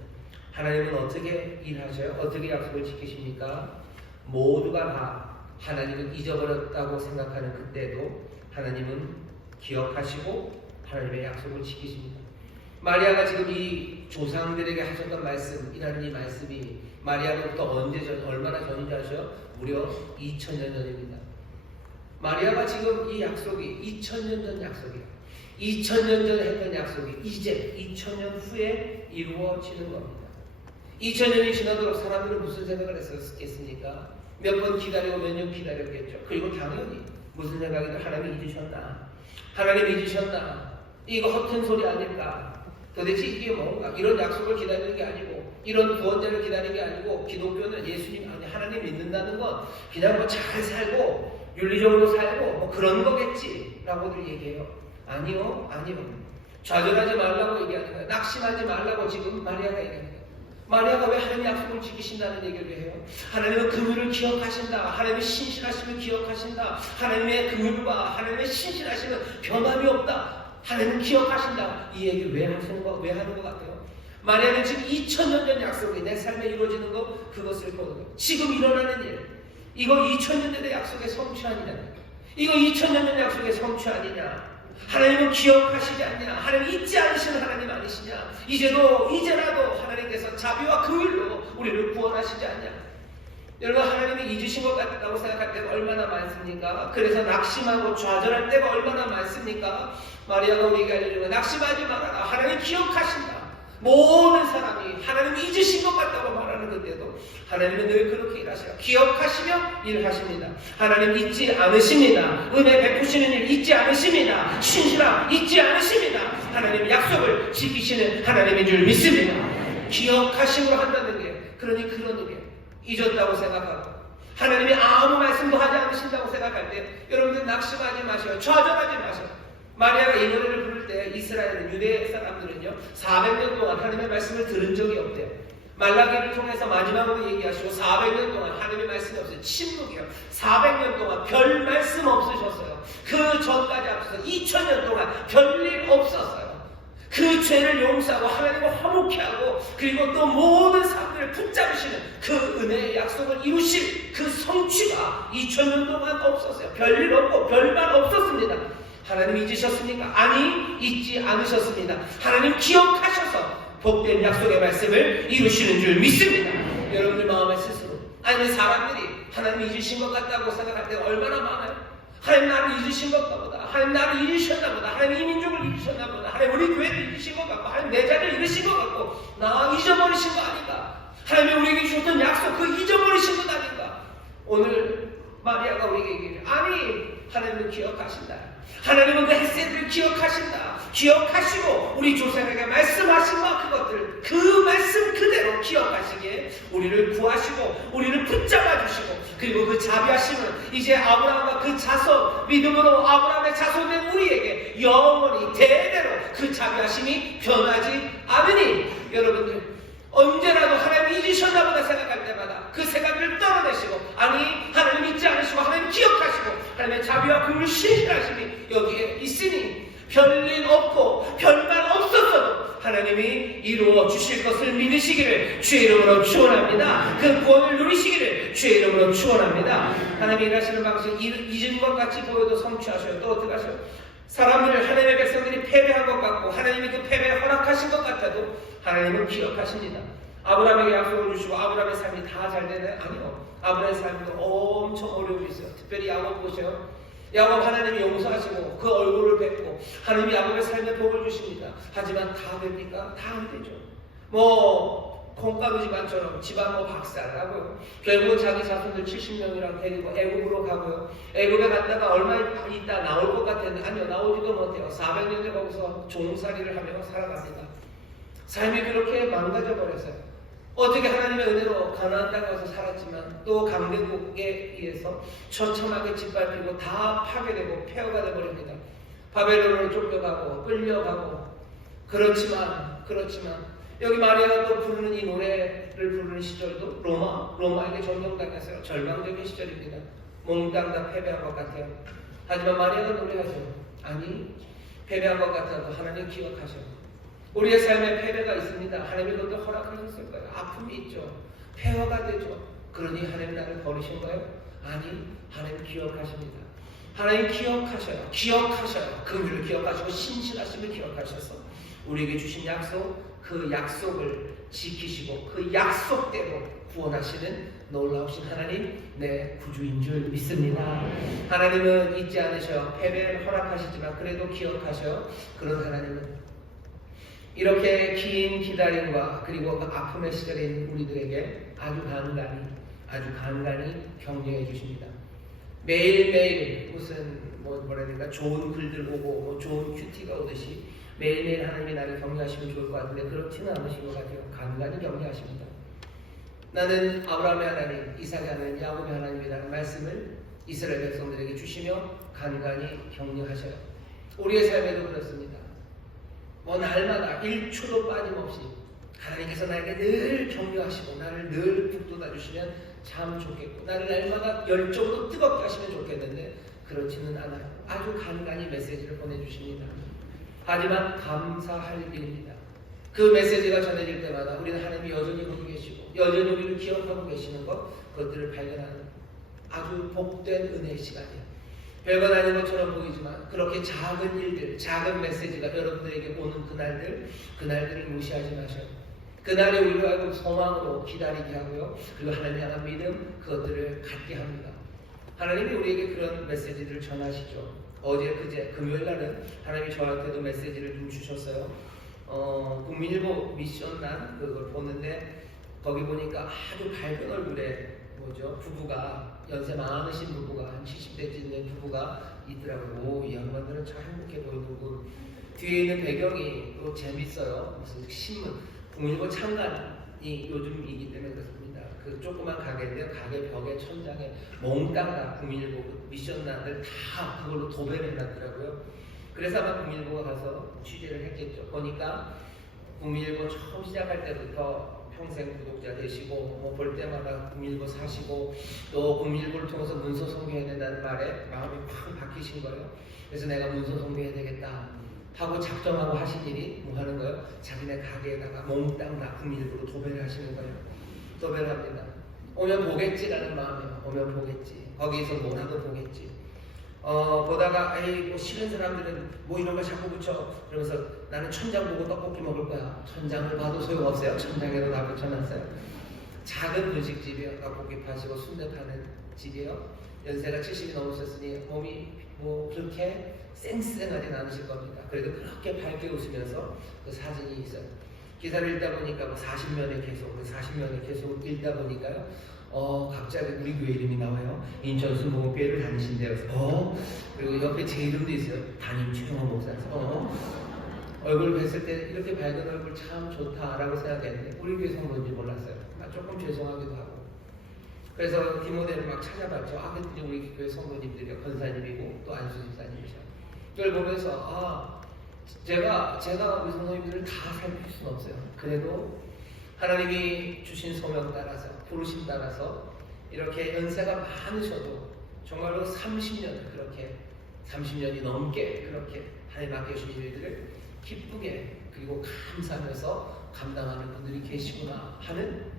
하나님은 어떻게 일하셔요? 어떻게 약속을 지키십니까? 모두가 다 하나님은 잊어버렸다고 생각하는 그때도 하나님은 기억하시고 하나님의 약속을 지키십니다. 마리아가 지금 이 조상들에게 하셨던 말씀이라는 이 말씀이 마리아로부터 언제 전, 얼마나 전인지 아셔요? 무려 2000년 전입니다. 마리아가 지금 이 약속이 2000년 전 약속이에요. 2000년 전에 했던 약속이 이제 2000년 후에 이루어지는 겁니다. 2000년이 지나도록 사람들은 무슨 생각을 했었겠습니까? 몇 번 기다리고 몇 년 기다렸겠죠. 그리고 당연히 무슨 생각이든 하나님 잊으셨나? 하나님 잊으셨나? 이거 허튼 소리 아닐까? 도대체 이게 뭔가? 이런 약속을 기다리는 게 아니고, 이런 구원자를 기다리는 게 아니고, 기독교는 예수님, 아니 하나님 믿는다는 건 그냥 뭐 잘 살고 윤리적으로 살고 뭐 그런 거겠지 라고들 얘기해요. 아니요. 좌절하지 말라고 얘기하는 거예요. 낙심하지 말라고 지금 마리아가 얘기하는 거예요. 마리아가 왜 하나님 약속을 지키신다는 얘기를 해요? 하나님은 긍휼을 기억하신다. 하나님의 신실하심을 기억하신다. 하나님의 긍휼과 하나님의 신실하심은 변함이 없다. 하나님은 기억하신다. 이 얘기 왜 하는 것 같아요? 마리아는 지금 2000년 전 약속이 내 삶에 이루어지는 것, 그것을 보는 거예요. 지금 일어나는 일, 이거 2000년 전의 약속의 성취 아니냐? 이거 2000년 전 약속의 성취 아니냐? 하나님은 기억하시지 않냐? 하나님 잊지 않으시는 하나님 아니시냐? 이제라도 하나님께서 자비와 긍휼로 우리를 구원하시지 않냐? 여러분, 하나님이 잊으신 것 같다고 생각할 때가 얼마나 많습니까? 그래서 낙심하고 좌절할 때가 얼마나 많습니까? 마리아가 우리에게 알려주는 낙심하지 말아라. 하나님 기억하신다. 모든 사람이 하나님이 잊으신 것 같다고 말하는 그때도 하나님은 늘 그렇게 일하셔요. 기억하시며 일하십니다. 하나님 잊지 않으십니다. 은혜 베푸시는 일 잊지 않으십니다. 신실함 잊지 않으십니다. 하나님 약속을 지키시는 하나님인 줄 믿습니다. 기억하심으로 한다는 게, 그러니 그런 의미예요. 잊었다고 생각하고 하나님이 아무 말씀도 하지 않으신다고 생각할 때 여러분들 낙심하지 마셔요. 좌절하지 마셔요. 마리아가 이 노래를 부를 때 이스라엘 유대 사람들은요 400년 동안 하나님의 말씀을 들은 적이 없대요. 말라기를 통해서 마지막으로 얘기하시고 400년 동안 하나님의 말씀이 없어요. 침묵이요. 400년 동안 별 말씀 없으셨어요. 그 전까지 앞서서 2000년 동안 별일 없었어요. 그 죄를 용서하고 하나님과 화목케 하고 그리고 또 모든 사람들을 붙잡으시는 그 은혜의 약속을 이루실 그 성취가 2000년 동안 없었어요. 별일 없고 별말 없었습니다. 하나님 잊으셨습니까? 아니, 잊지 않으셨습니다. 하나님 기억하셔서 복된 약속의 말씀을 이루시는 줄 믿습니다. 여러분들 마음에 스스로, 아니 사람들이 하나님 잊으신 것 같다고 생각할 때가 얼마나 많아요. 하나님 나를 잊으신 것 같다. 하나님 나를 잊으셨나 보다. 하나님 이 민족을 잊으셨나 보다. 하나님 우리 교회를 잊으신 것 같고 하나님 내 자리를 잃으신 것 같고 나 잊어버리신 거 아닌가. 하나님이 우리에게 주셨던 약속 그 잊어버리신 것 아닌가. 오늘 마리아가 우리에게 얘기해요. 아니, 하나님은 기억하신다. 하나님은 그 햇새들을 기억하신다. 기억하시고 우리 조상에게 말씀하신 바 그것들 그 말씀 그대로 기억하시기에 우리를 구하시고 우리를 붙잡아 주시고 그리고 그 자비하심은 이제 아브라함과 그 자손 믿음으로 아브라함의 자손된 우리에게 영원히 대대로 그 자비하심이 변하지 않으니 여러분들 언제라도 하나님 잊으셨나 보다 생각할 때마다 그 생각을 떨어내시고 아니 하나님 잊지 않으시고 하나님 기억하시고 하나님의 자비와 긍휼 신실하심이 여기에 있으니 별일 없고 별말 없었어도 하나님이 이루어 주실 것을 믿으시기를 주의 이름으로 축원합니다. 그 구원을 누리시기를 주의 이름으로 축원합니다. 하나님이 일하시는 방식 잊은 것 같이 보여도 성취하셔요. 또 어떻게 하셔요? 사람들을 하나님의 백성들이 패배한 것 같고 하나님이 그 패배를 허락하신 것 같아도 하나님은 기억하십니다. 아브라함에게 약속을 주시고 아브라함의 삶이 다 잘 되나요? 아니요. 아브라함의 삶도 엄청 어려움이 있어요. 특별히 야곱 보세요. 야곱 하나님이 용서하시고 그 얼굴을 뵙고 하나님이 야곱의 삶에 복을 주십니다. 하지만 다 됩니까? 다 안 되죠. 콩가루 집안처럼 집안 박살나고요. 결국은 자기 자손들 70명이랑 데리고 애굽으로 가고요. 애굽에 갔다가 얼마 있다 나올 것 같았는데 아니요, 나오지도 못해요. 400년을 거기서 종살이를 하며 살아갑니다. 삶이 그렇게 망가져 버렸어요. 어떻게 하나님의 은혜로 가나안 땅에 가서 살았지만 또 강대국에 의해서 처참하게 짓밟히고 다 파괴되고 폐허가 되어버립니다. 바벨론으로 쫓겨가고 끌려가고 그렇지만 여기 마리아가 또 부르는 이 노래를 부르는 시절도 로마에게 점령당했어요. 절망적인 시절입니다. 몽땅 다 패배한 것 같아요. 하지만 마리아가 노래하죠. 아니, 패배한 것 같아도 하나님 기억하셔요. 우리의 삶에 패배가 있습니다. 하나님이 그것도 허락하셨을 거예요. 아픔이 있죠. 폐허가 되죠. 그러니 하나님 나를 버리신 거예요? 아니, 하나님 기억하십니다. 하나님 기억하셔요. 긍휼을 기억하시고 신실하심을 기억하셔서 우리에게 주신 약속, 그 약속을 지키시고 그 약속대로 구원하시는 놀라우신 하나님, 내 구주인 줄 믿습니다. 하나님은 잊지 않으셔요. 패배를 허락하시지만 그래도 기억하셔요. 그런 하나님은 이렇게 긴 기다림과 그리고 그 아픔의 시절인 우리들에게 아주 간간히 격려해 주십니다. 매일매일 무슨 좋은 글들 오고 좋은 큐티가 오듯이 매일매일 하나님이 나를 격려하시면 좋을 것 같은데 그렇지는 않으신 것 같아요. 간간히 격려하십니다. 나는 아브라함의 하나님, 이삭의 하나님, 야곱의 하나님이라는 말씀을 이스라엘 백성들에게 주시며 간간히 격려하셔요. 우리의 삶에도 그렇습니다. 날마다 1초도 빠짐없이 하나님께서 나에게 늘 격려하시고 나를 늘 북돋아 주시면 참 좋겠고 나를 날마다 열정으로 뜨겁게 하시면 좋겠는데 그렇지는 않아요. 아주 간간히 메시지를 보내주십니다. 하지만 감사할 일입니다. 그 메시지가 전해질 때마다 우리는 하나님이 여전히 보고 계시고 여전히 우리를 기억하고 계시는 것, 그것들을 발견하는 아주 복된 은혜의 시간이에요. 별건 아닌 것처럼 보이지만 그렇게 작은 일들, 작은 메시지가 여러분들에게 오는 그날들을 무시하지 마셔요. 그날에 우리가 알고 소망으로 기다리게 하고요. 그리고 하나님 향한 믿음, 그것들을 갖게 합니다. 하나님이 우리에게 그런 메시지들을 전하시죠. 어제, 그제, 금요일 날은 하나님이 저한테도 메시지를 좀 주셨어요. 국민일보 미션란 그걸 보는데 거기 보니까 아주 밝은 얼굴에 부부가 연세 많으신 부부가 한 70대쯤 된 부부가 있더라고요. 이 양반들은 참 행복해 보이고 뒤에 있는 배경이 또 재밌어요. 무슨 신문 국민일보 창간이 요즘이기 때문에 그렇습니다. 그 조그만 가게인데요. 가게 벽에 천장에 몽땅 다 국민일보 미션란을 다 그걸로 도배를 해놨더라고요. 그래서 아마 국민일보가 가서 취재를 했겠죠. 보니까 국민일보 처음 시작할 때부터 평생 구독자 되시고 볼 때마다 국민일보 사시고 또 국민일보를 통해서 문서 송비해야 된다는 말에 마음이 팍 박히신 거예요. 그래서 내가 문서 송비해야 되겠다 하고 작정하고 하신 일이 뭐 하는 거예요? 자기네 가게에다가 몽땅 다 국민일보로 도배를 하시는 거예요. 도배를 합니다. 오면 보겠지라는 마음이에요. 오면 보겠지. 거기에서 뭐라도 보겠지. 보다가 뭐 싫은 사람들은 뭐 이런 걸 자꾸 붙여 그러면서 나는 천장 보고 떡볶이 먹을 거야. 천장을 봐도 소용없어요. 천장에도 다 붙여놨어요. 작은 분식집이에요. 떡볶이 파시고 순대 파는 집이에요. 연세가 70이 넘으셨으니 몸이 뭐 그렇게 쌩쌩하진 않으실 겁니다. 그래도 그렇게 밝게 웃으면서 그 사진이 있어요. 기사를 읽다 보니까 뭐 40년에 계속 읽다 보니까요. 갑자기 우리 교회 이름이 나와요. 인천 순복음교회를 다니신대요. 그리고 옆에 제 이름도 있어요. 담임 최영호 목사. 얼굴 뵀을 때 이렇게 밝은 얼굴 참 좋다라고 생각했는데 우리 교회 성도인지 몰랐어요. 조금 죄송하기도 하고. 그래서 디모데를 막 찾아봤죠. 근데 우리 교회 성도님들이 권사님이고 또 안수 집사님이셔. 그걸 보면서 제가 우리 성도님들을 다 살필 수는 없어요. 그래도 하나님이 주신 소명 따라서 부르심 따라서 이렇게 연세가 많으셔도 정말로 30년이 넘게 그렇게 하나님 맡겨주신 일들을 기쁘게 그리고 감사하면서 감당하는 분들이 계시구나 하는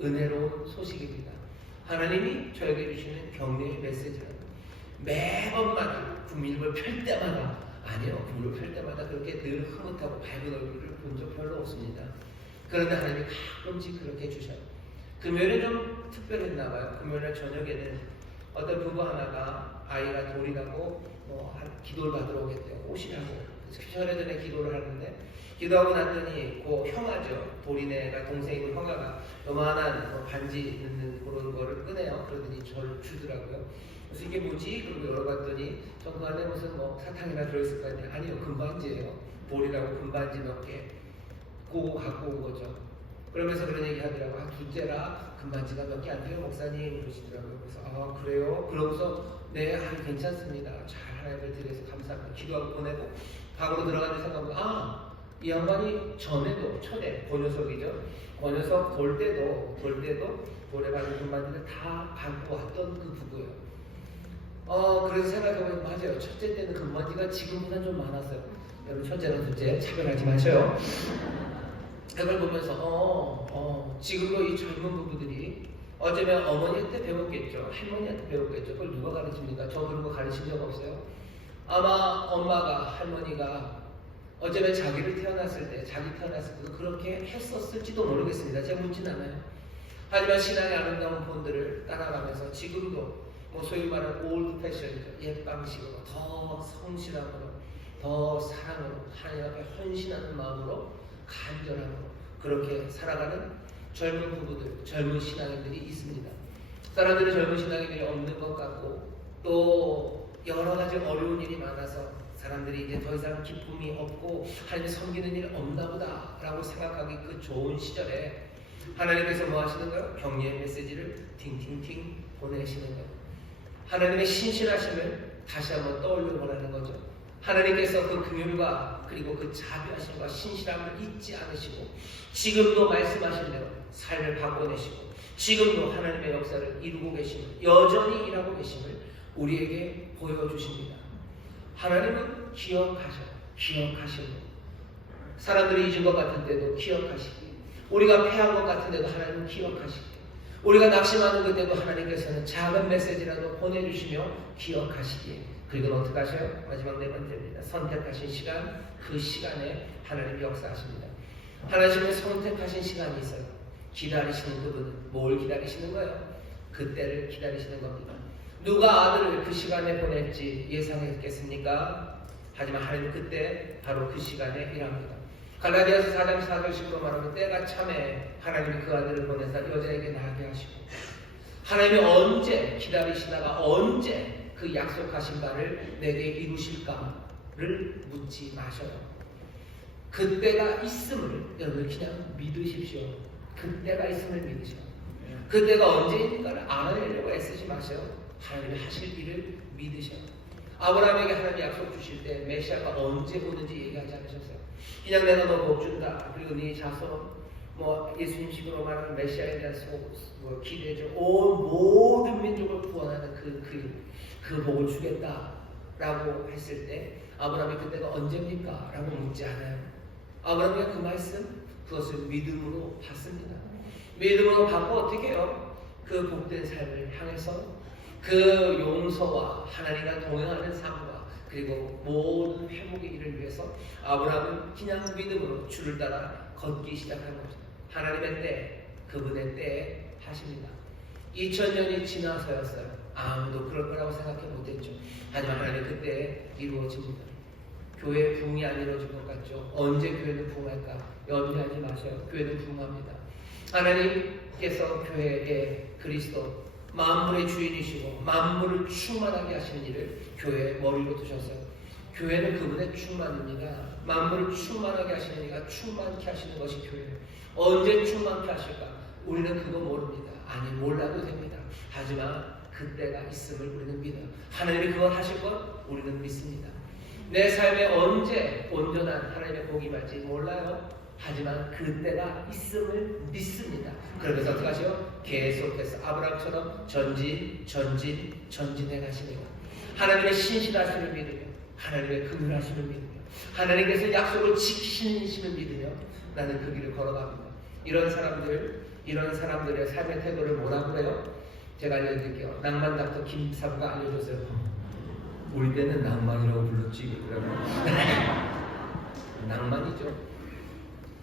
은혜로운 소식입니다. 하나님이 저에게 주시는 격려의 메시지는 매번마다 국민일보를 펼 때마다 국민일보를 펼 때마다 그렇게 늘 흐뭇하고 밝은 얼굴을 본 적 별로 없습니다. 그런데 하나님이 가끔씩 그렇게 해주셔요. 금요일에 좀 특별했나 봐요. 금요일 저녁에는 어떤 부부 하나가 아이가 돌이라고 기도를 받으러 오겠대요. 오시라고. 설에 기도를 하는데 기도하고 났더니 그 형아죠. 돌이네가 동생이고 형아가 요만한 반지 있는 그런 거를 꺼내요. 그러더니 저를 주더라고요. 그래서 이게 뭐지? 그리고 열어봤더니 저 그 안에 무슨 사탕이나 들어있을 거 아니에요. 아니요. 금반지예요. 돌이라고 금반지 몇 개. 그거 갖고 온 거죠. 그러면서 그런 얘기 하더라고요. 둘째라 금반지가 몇 개 안 돼요 목사님 그러시더라고요. 그래서 그래요? 그러고서 네 괜찮습니다. 잘 하나님을 드려서 감사합니다. 기도하고 보내고 방으로 들어가는 생각은 이 양반이 전에도 초대 권효석이죠. 권효석 돌 때도 돌에 받은 금반지를 다 갖고 왔던 그 부부예요. 그래서 생각해보면 맞아요. 첫째 때는 금반지가 지금보다 좀 많았어요. 여러분 첫째랑 둘째 차별하지 마셔요. 그걸 보면서 지금도 이 젊은 부부들이 어쩌면 어머니한테 배웠겠죠. 할머니한테 배웠겠죠. 그걸 누가 가르칩니까? 저 그런 거 가르친 적 없어요. 아마 엄마가 할머니가 어쩌면 자기 태어났을 때도 그렇게 했었을지도 모르겠습니다. 제가 묻진 않아요. 하지만 신앙의 아름다운 본들을 따라가면서 지금도 소위 말하는 올드 패션이죠. 옛 방식으로 더 성실함으로 더 사랑으로 하나님 앞에 헌신하는 마음으로 간절함으로 그렇게 살아가는 젊은 부부들, 젊은 신앙인들이 있습니다. 사람들은 젊은 신앙인들이 없는 것 같고 또 여러 가지 어려운 일이 많아서 사람들이 이제 더 이상 기쁨이 없고 하나님 섬기는 일 없나 보다 라고 생각하기 그 좋은 시절에 하나님께서 뭐 하시는 거예요? 격려의 메시지를 팅팅팅 보내시는 거예요. 하나님의 신실하심을 다시 한번 떠올려 보라는 거죠. 하나님께서 그 긍휼과 그리고 그 자비하심과 신실함을 잊지 않으시고 지금도 말씀하신 대로 삶을 바꿔내시고 지금도 하나님의 역사를 이루고 계심을, 여전히 일하고 계심을 우리에게 보여주십니다. 하나님은 기억하시고 사람들이 잊은 것 같은 때도 기억하시고 우리가 패한 것 같은데도 하나님은 기억하시고 우리가 낙심하는 그때도 하나님께서는 작은 메시지라도 보내주시며 기억하시기에 그리고 어떻게 하셔요? 마지막 네 번째입니다. 선택하신 시간, 그 시간에 하나님이 역사하십니다. 하나님의 선택하신 시간이 있어요. 기다리시는 그분은 뭘 기다리시는 거예요? 그때를 기다리시는 겁니다. 누가 아들을 그 시간에 보낼지 예상했겠습니까? 하지만 하나님은 그때 바로 그 시간에 일합니다. 갈라디아서 4장 4절 10로 말하면 때가 참에 하나님이 그 아들을 보내사 여자에게 나게 하시고 하나님이 언제 기다리시다가 언제 그 약속하신 바를 내게 이루실까를 묻지 마셔요. 그때가 있음을 여러분 그냥 믿으십시오. 그때가 있음을 믿으셔. 그때가 언제인가를 알아내려고 애쓰지 마세요. 하나님이 하실 일을 믿으셔. 아브라함에게 하나님이 약속 주실 때 메시아가 언제 오는지 얘기하지 않으셨어요. 그냥 내가 너 복 준다. 그리고 네 자손 뭐 예수님식으로 말하는 메시아에 대한 기대죠. 온 모든 민족을 구원하는 그 복을 주겠다라고 했을 때 아브라함이 그때가 언제입니까? 라고 묻지 않아요. 아브라함이 그 말씀 그것을 믿음으로 받습니다. 믿음으로 받고 어떻게 해요? 그 복된 삶을 향해서 그 용서와 하나님과 동행하는 삶과 그리고 모든 회복의 일을 위해서 아브라함은 그냥 믿음으로 주를 따라 걷기 시작한 겁니다. 하나님의 때, 그분의 때에 하십니다. 2000년이 지나서였어요. 아무도 그럴 거라고 생각해 못했죠. 하지만 하나님 그때 이루어집니다. 교회 부흥이 안 이루어진 것 같죠. 언제 교회는 부흥할까? 염려하지 마세요. 교회는 부흥합니다. 하나님께서 교회의 그리스도 만물의 주인이시고 만물을 충만하게 하시는 일을 교회의 머리로 두셨어요. 교회는 그분의 충만입니다. 만물을 충만하게 하시는 이가 충만케 하시는 것이 교회예요. 언제 충만케 하실까? 우리는 그거 모릅니다. 아니 몰라도 됩니다. 하지만 그때가 있음을 우리는 믿어요. 하나님이 그걸 하실 것 우리는 믿습니다. 내 삶에 언제 온전한 하나님의 복이 임할지 몰라요. 하지만 그때가 있음을 믿습니다. 그러면서 어떻게 하세요? 계속해서 아브라함처럼 전진해 가시는 것. 하나님의 신실하심을 믿으며 하나님의 긍휼하심을 믿으며 하나님께서 약속을 지키시는 이심을 믿으며 나는 그 길을 걸어갑니다. 이런 사람들의 삶의 태도를 뭐라고 그래요? 제가 알려드릴게요. 낭만 닥터 김사부가 알려줬어요. 우리 때는 낭만이라고 불렀지. 낭만이죠.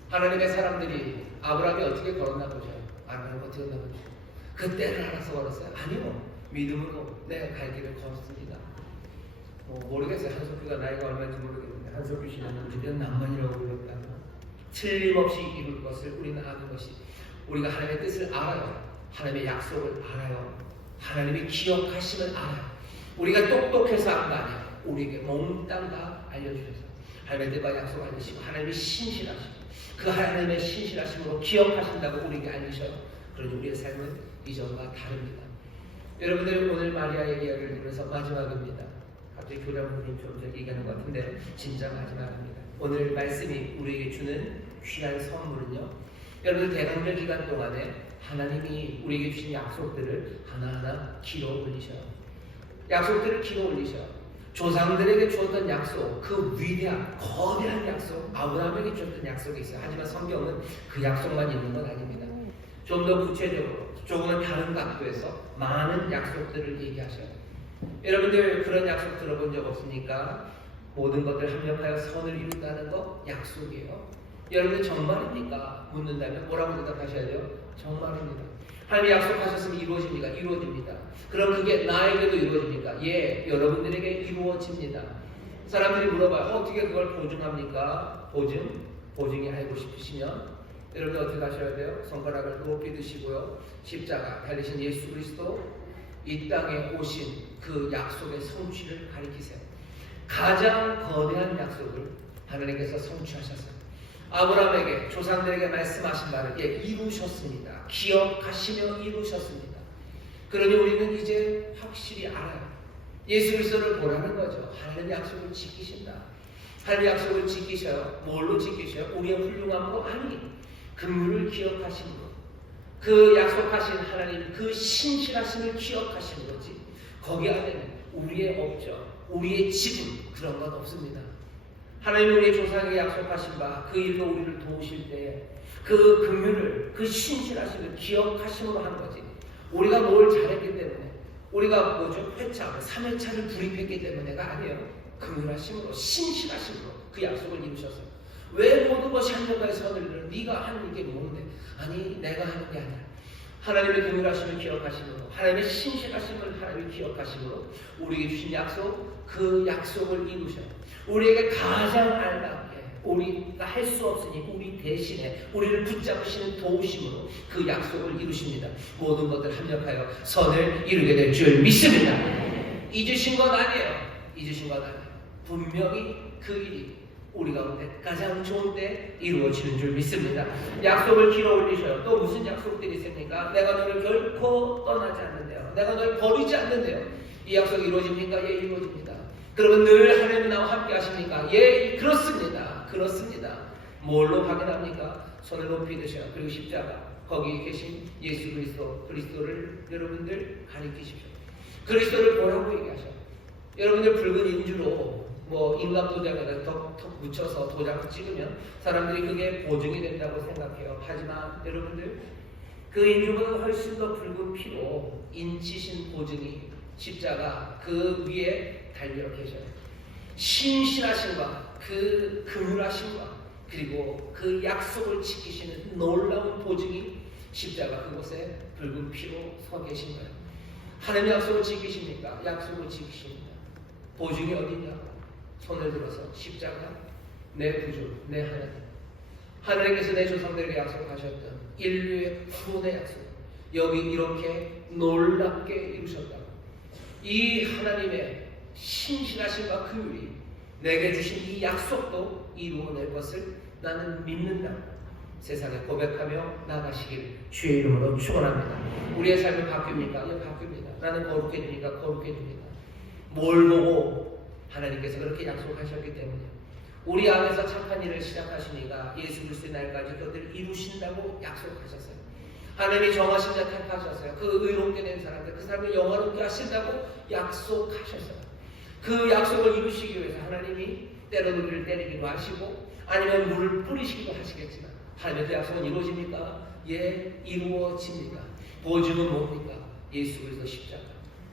하나님의 사람들이 아브라함이 어떻게 걸었나 보죠. 아브라함이 어떻게 걸었나 보죠. 그때를 알아서 걸었어요. 아니요. 믿음으로 내가 갈 길을 걸었습니다. 모르겠어요. 한석규가 나이가 얼마인지 모르겠는데 한석규 씨는 그때는 낭만이라고 불렀다. 틀림없이 이룰 것을 우리는 아는 것이 우리가 하나님의 뜻을 알아요. 하나님의 약속을 알아요. 하나님의 기억하심을 알아요. 우리가 똑똑해서 한 거 아니에요. 우리에게 몽땅 다 알려주셔서 하나님의 뜻과 약속 알리시고 하나님의 신실하시고 그 하나님의 신실하심으로 기억하신다고 우리에게 알리셔요. 그러니 우리의 삶은 이전과 다릅니다. 여러분들 오늘 마리아의 이야기를 들으면서 마지막입니다. 갑자기 교장선생님 좀 얘기하는 것 같은데 진짜 마지막입니다. 오늘 말씀이 우리에게 주는 귀한 선물은요. 여러분들 대강절 기간 동안에 하나님이 우리에게 주신 약속들을 하나하나 길어 올리셔요. 약속들을 길어 올리셔요. 조상들에게 주었던 약속, 그 위대한 거대한 약속, 아브라함에게 주었던 약속이 있어요. 하지만 성경은 그 약속만 있는 건 아닙니다. 좀 더 구체적으로, 조금은 다른 각도에서 많은 약속들을 얘기하셔요. 여러분들 그런 약속 들어본 적 없습니까? 모든 것들 합력하여 선을 이룬다는 거 약속이에요. 여러분들 정말입니까? 묻는다면 뭐라고 대답하셔야죠? 정말입니다. 하나님이 약속하셨으면 이루어집니까? 이루어집니다. 그럼 그게 나에게도 이루어집니까? 예, 여러분들에게 이루어집니다. 사람들이 물어봐요. 어떻게 그걸 보증합니까? 보증이 알고 싶으시면 여러분 어떻게 하셔야 돼요? 손가락을 높이 드시고요. 십자가 달리신 예수 그리스도 이 땅에 오신 그 약속의 성취를 가리키세요. 가장 거대한 약속을 하나님께서 성취하셨어요. 아브라함에게 조상들에게 말씀하신 바를 이루셨습니다. 기억하시며 이루셨습니다. 그러니 우리는 이제 확실히 알아요. 예수 그리스도를 보라는 거죠. 하나님의 약속을 지키신다. 하나님의 약속을 지키셔요. 뭘로 지키셔요? 우리의 훌륭함으로 아니, 긍휼을 기억하심으로, 그 약속하신 하나님 그 신실하심을 기억하시는 거지. 거기 안에는 우리의 업적, 우리의 지분 그런 건 없습니다. 하나님이 우리의 조상에게 약속하신 바 그 일로 우리를 도우실 때에 그 긍휼을, 그 신실하심을 기억하심으로 하는 거지. 우리가 뭘 잘했기 때문에, 우리가 뭐죠? 회차, 3회차를 불입했기 때문에가 아니에요. 긍휼하심으로, 신실하심으로 그 약속을 이루셨어요. 왜 모든 것이 한명과의 선을 이루는 네가 하는 게 뭔데? 아니, 내가 하는 게 아니야. 하나님의 긍휼하심을 기억하심으로, 하나님의 신실하심을 하나님이 기억하심으로 우리에게 주신 약속, 그 약속을 이루셔요. 우리에게 가장 아름답게, 우리가 할 수 없으니 우리 대신에 우리를 붙잡으시는 도우심으로 그 약속을 이루십니다. 모든 것들 합력하여 선을 이루게 될 줄 믿습니다. 잊으신 것 아니에요. 잊으신 것 아니에요. 분명히 그 일이 우리 가운데 가장 좋은 때 이루어지는 줄 믿습니다. 약속을 길어 올리셔요. 또 무슨 약속들이 있습니까? 내가 너를 결코 떠나지 않는데요. 내가 너를 버리지 않는데요. 이 약속이 이루어집니까? 예, 이루어집니다. 그러면 늘 하나님 나와 함께 하십니까? 예, 그렇습니다. 그렇습니다. 뭘로 확인합니까? 손을 높이 드셔요. 그리고 십자가, 거기 계신 예수 그리스도를 여러분들 가리키십시오. 그리스도를 보라고 얘기하셔요. 여러분들 붉은 인주로 인감 도장에다 턱 묻혀서 도장을 찍으면 사람들이 그게 보증이 된다고 생각해요. 하지만 여러분들, 그 인주보다 훨씬 더 붉은 피로 인치신 보증이 십자가 그 위에 달려 계셔요. 신실하심과 그 긍휼하심과 그리고 그 약속을 지키시는 놀라운 보증이 십자가 그곳에 붉은 피로 서 계신 거예요. 하나님의 약속을 지키십니까? 약속을 지키십니다. 보증이 어디냐? 손을 들어서 십자가, 내 구주, 내 하나님, 하나님께서 내 조상들에게 약속하셨던 인류의 구원의 약속, 여기 이렇게 놀랍게 이루셨다고. 이 하나님의 신실하심과 긍휼이 내게 주신 이 약속도 이루어낼 것을 나는 믿는다. 세상에 고백하며 나가시길 주의 이름으로 축원합니다. 우리의 삶이 바뀝니까? 예, 바뀝니다. 나는 거룩해집니까? 거룩해집니다. 뭘 보고? 하나님께서 그렇게 약속하셨기 때문에 우리 안에서 착한 일을 시작하시니까 예수 그리스도의 날까지 그것들을 이루신다고 약속하셨어요. 하나님이 정하신 자 택하셨어요. 그 의롭게 된 사람들, 그 사람을 영화롭게 하신다고 약속하셨어요. 그 약속을 이루시기 위해서 하나님이 때로는 우리를 때리기도 하시고 아니면 물을 뿌리시기도 하시겠지만 하나님의 그 약속은 이루어집니까? 예, 이루어집니다. 보증은 뭡니까? 예수 그리스도 십자가.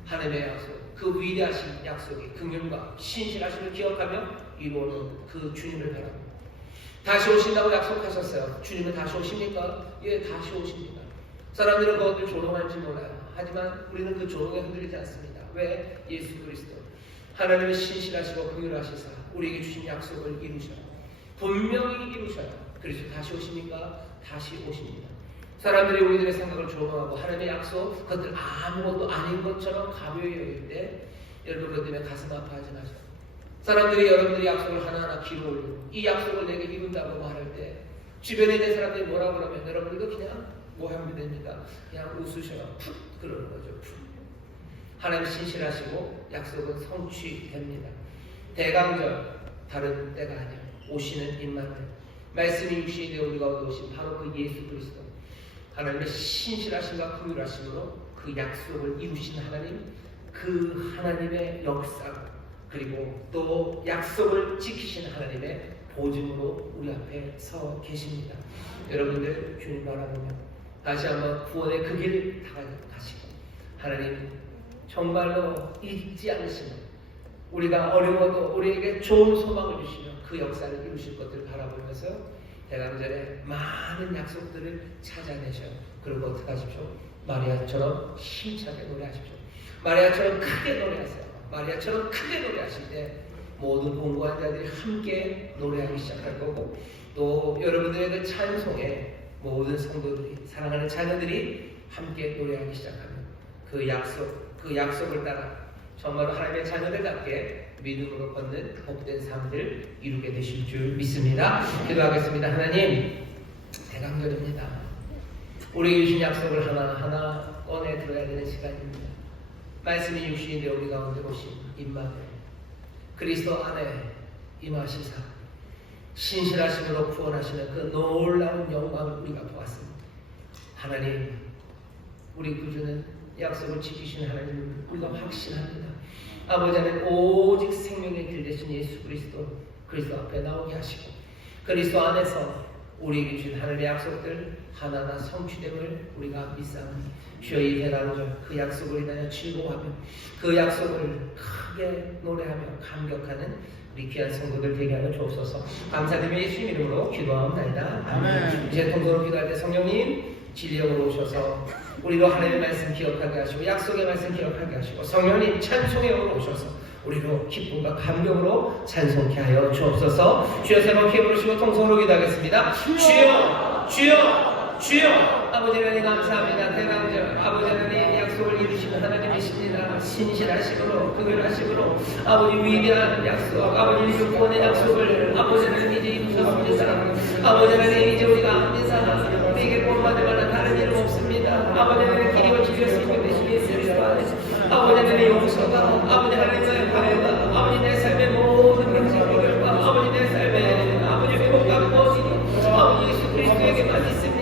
하나님의 약속, 그 위대하신 약속이 긍휼과 신실하심을 기억하며 이루어는 그 주님을 바랍니다. 다시 오신다고 약속하셨어요. 주님은 다시 오십니까? 예, 다시 오십니다. 사람들은 그것을 조롱할지 몰라요. 하지만 우리는 그 조롱에 흔들리지 않습니다. 왜? 예수 그리스도 하나님의 신실하시고 긍휼하시사 우리에게 주신 약속을 이루셔요. 분명히 이루셔요. 그래서 다시 오십니까? 다시 오십니다. 사람들이 우리들의 생각을 조롱하고 하나님의 약속, 그것들 아무것도 아닌 것처럼 가벼이 여길 때 여러분 그것 때문에 가슴 아파하지 마세요. 사람들이 여러분들의 약속을 하나하나 길어 올리고 이 약속을 내게 이룬다고 말할 때 주변에 있는 사람들이 뭐라고 그러면 여러분들도 그냥 뭐 하면 됩니까? 그냥 웃으셔요. 푹 그러는 거죠. 푹. 하나님 신실하시고 약속은 성취됩니다. 대강절 다른 때가 아니에요. 오시는 임마누엘, 말씀이 육신이 되어 우리 가운데 오신 바로 그 예수 그리스도, 하나님의 신실하심과 긍휼하심으로 그 약속을 이루신 하나님, 그 하나님의 역사 그리고 또 약속을 지키신 하나님의 보증으로 우리 앞에 서 계십니다. 여러분들 주님 바라보며 다시 한번 구원의 그 길을 가시고 하나님 정말로 잊지 않으시는, 우리가 어려워도 우리에게 좋은 소망을 주시며 그 역사를 이루실 것들을 바라보면서 대강절에 많은 약속들을 찾아내셔요. 그리고 어떻게 하십시오? 마리아처럼 힘차게 노래하십시오. 마리아처럼 크게 노래하세요. 마리아처럼 크게 노래하실 때 모든 공고한 자들이 함께 노래하기 시작할 거고, 또 여러분들의 그 찬송에 모든 성도들이, 사랑하는 자녀들이 함께 노래하기 시작하면 그 약속을 따라 정말로 하나님의 자녀들답게 믿음으로 걷는 복된 삶을 이루게 되실 줄 믿습니다. 기도하겠습니다. 하나님, 대강절입니다. 우리 주신 약속을 하나하나 꺼내 들어야 되는 시간입니다. 말씀이 육신이 되어 우리 가운데 오신 임마누엘, 그리스도 안에 임하시사 신실하심으로 구원하시는 그 놀라운 영광을 우리가 보았습니다. 하나님, 우리 구주는 약속을 지키시는 하나님을 우리가 확신합니다. 아버지 하나님, 오직 생명의 길 되신 예수 그리스도 앞에 나오게 하시고 그리스도 안에서 우리에게 주신 하나님의 약속들 하나하나 성취됨을 우리가 믿사오니 주여 이 대강절 그 약속을 인하여 즐거워하며 그 약속을 크게 노래하며 감격하는 우리 귀한 성도들 되게 하여 주옵소서. 감사드리며 예수님 이름으로 기도하옵나이다. 아멘. 이제 통도로 기도할 때 성령님 진리형으로 오셔서 우리로 하나님의 말씀 기억하게 하시고 약속의 말씀 기억하게 하시고 성령님 찬송형으로 오셔서 우리로 기쁨과 감격으로 찬송케 하여 주옵소서. 주여 세 번 기회 부르시고 통성으로 기도하겠습니다. 주여 주여 주여. 아버지 하나님 감사합니다. 대강절 아버지 하나님 약속을 이루시는 하나님이십니다. 신실하심으로 긍휼하심으로 아버지 위대한 약속 아버지 구원의 약속을 아버지 하나님 이제 이루셨습니다. 아버지 하나님 이제 우리가 믿사 우리에게 본받을 만한 다른 일은 없습니다. 아버지 하나님 길이고 지켰으니까 되신 예수 그리스도 안에서 아버지 하나님의 용서가 아버지 하나님의 바래가 아버지 내 삶의 모든 결과 아버지 내 삶의 아버지 회복과 구원이 아버지 예수 그리스도에게만 있습니다.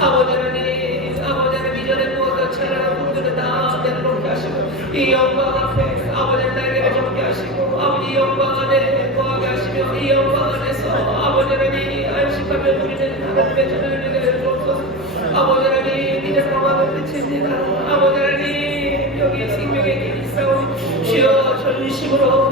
아버지 하나님 이전에 무엇을 찬양하는 분들은 다 내놓게 하시고 이 영광 앞에 아버지 날개를 접게 하시고 아버지 영광 안에 거하게 하시며 이 영광 안에서 아버지 하나님 안식하며 누리는 하나님의 전을 누리게 주옵소서. 아버지 하나님 이제 평화는 끝입니다. 아버지 하나님 여기 생명의 길이 있사오니 주여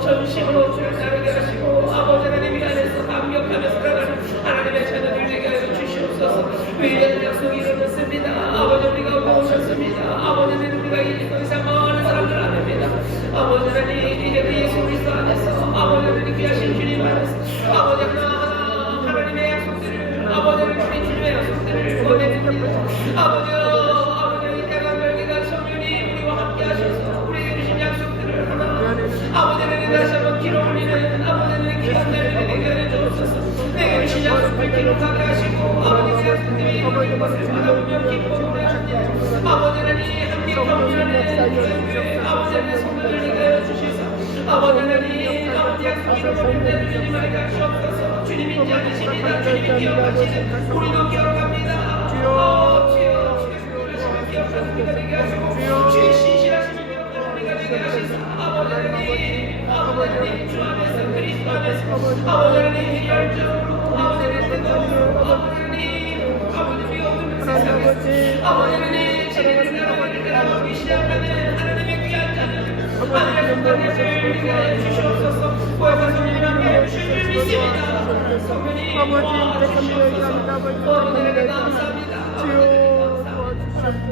전심으로 주를 따르게 하시고 아버지 하나님 이 안에서 감격하며 살아가는 하나님의 자녀들 되게 하여 주시옵소서. 위대한 약속이 이루어졌습니다. 아버지 우리가 오셨습니다. 아버지 하나님 우리가 이제 더 이상 많은 사람들 안 됩니다. 아버지 하나님 이제 그 예수 그리스도 안에서 아버지 하나님 귀하신 주님 안에서 아버지 하나하나 하나님의 약속들을 아버지 하나님 우리 주님의 약속들을 보내드립니다. 아버지 이 대강절 기간 성령님 우리와 함께 하셔서 우리에게 주신 약속들을 하나 아버지 하나님 다시 한번 기록 올리는 아버지 하나님 귀한 날을 되게 하여 주옵소서. 내게 주신 약속을 기록하게 하시고 아버지 그 약속들이 이루어진 것을 바라보며 기뻐 노래합니다. 아버지 하나님 함께 경륜하는 교회 아버지 하나님 성도들 되게 하여 주시소. 아버지 하나님 아버지 약속 이루어진 때를 주님 알게 하시옵소서. 주님 인지 않으십니다. 주님이 기억하시는 우리도 기억합니다. 주여 신실하심을 기억하는 우리가 되게 하시고 주의 신실하심을 기억하는 우리가 되게 하시소. 아버지 하나님 주 안에서 그리스도 안에서 아버지 하나님 열정으로 아버지 하나님 뜨거움으로 아버지 하나님 아버지 비어오는 세상에서 아버지 하나님 제대로 나라가기 시작하는 하나님의 귀한 자녀들 하나님의 성도님을 위하여 주시옵소서. 보혜사 성령님 함께 주실 줄 믿습니다. 성령님 도와주시옵소서. 아버지 하나님 감사합니다.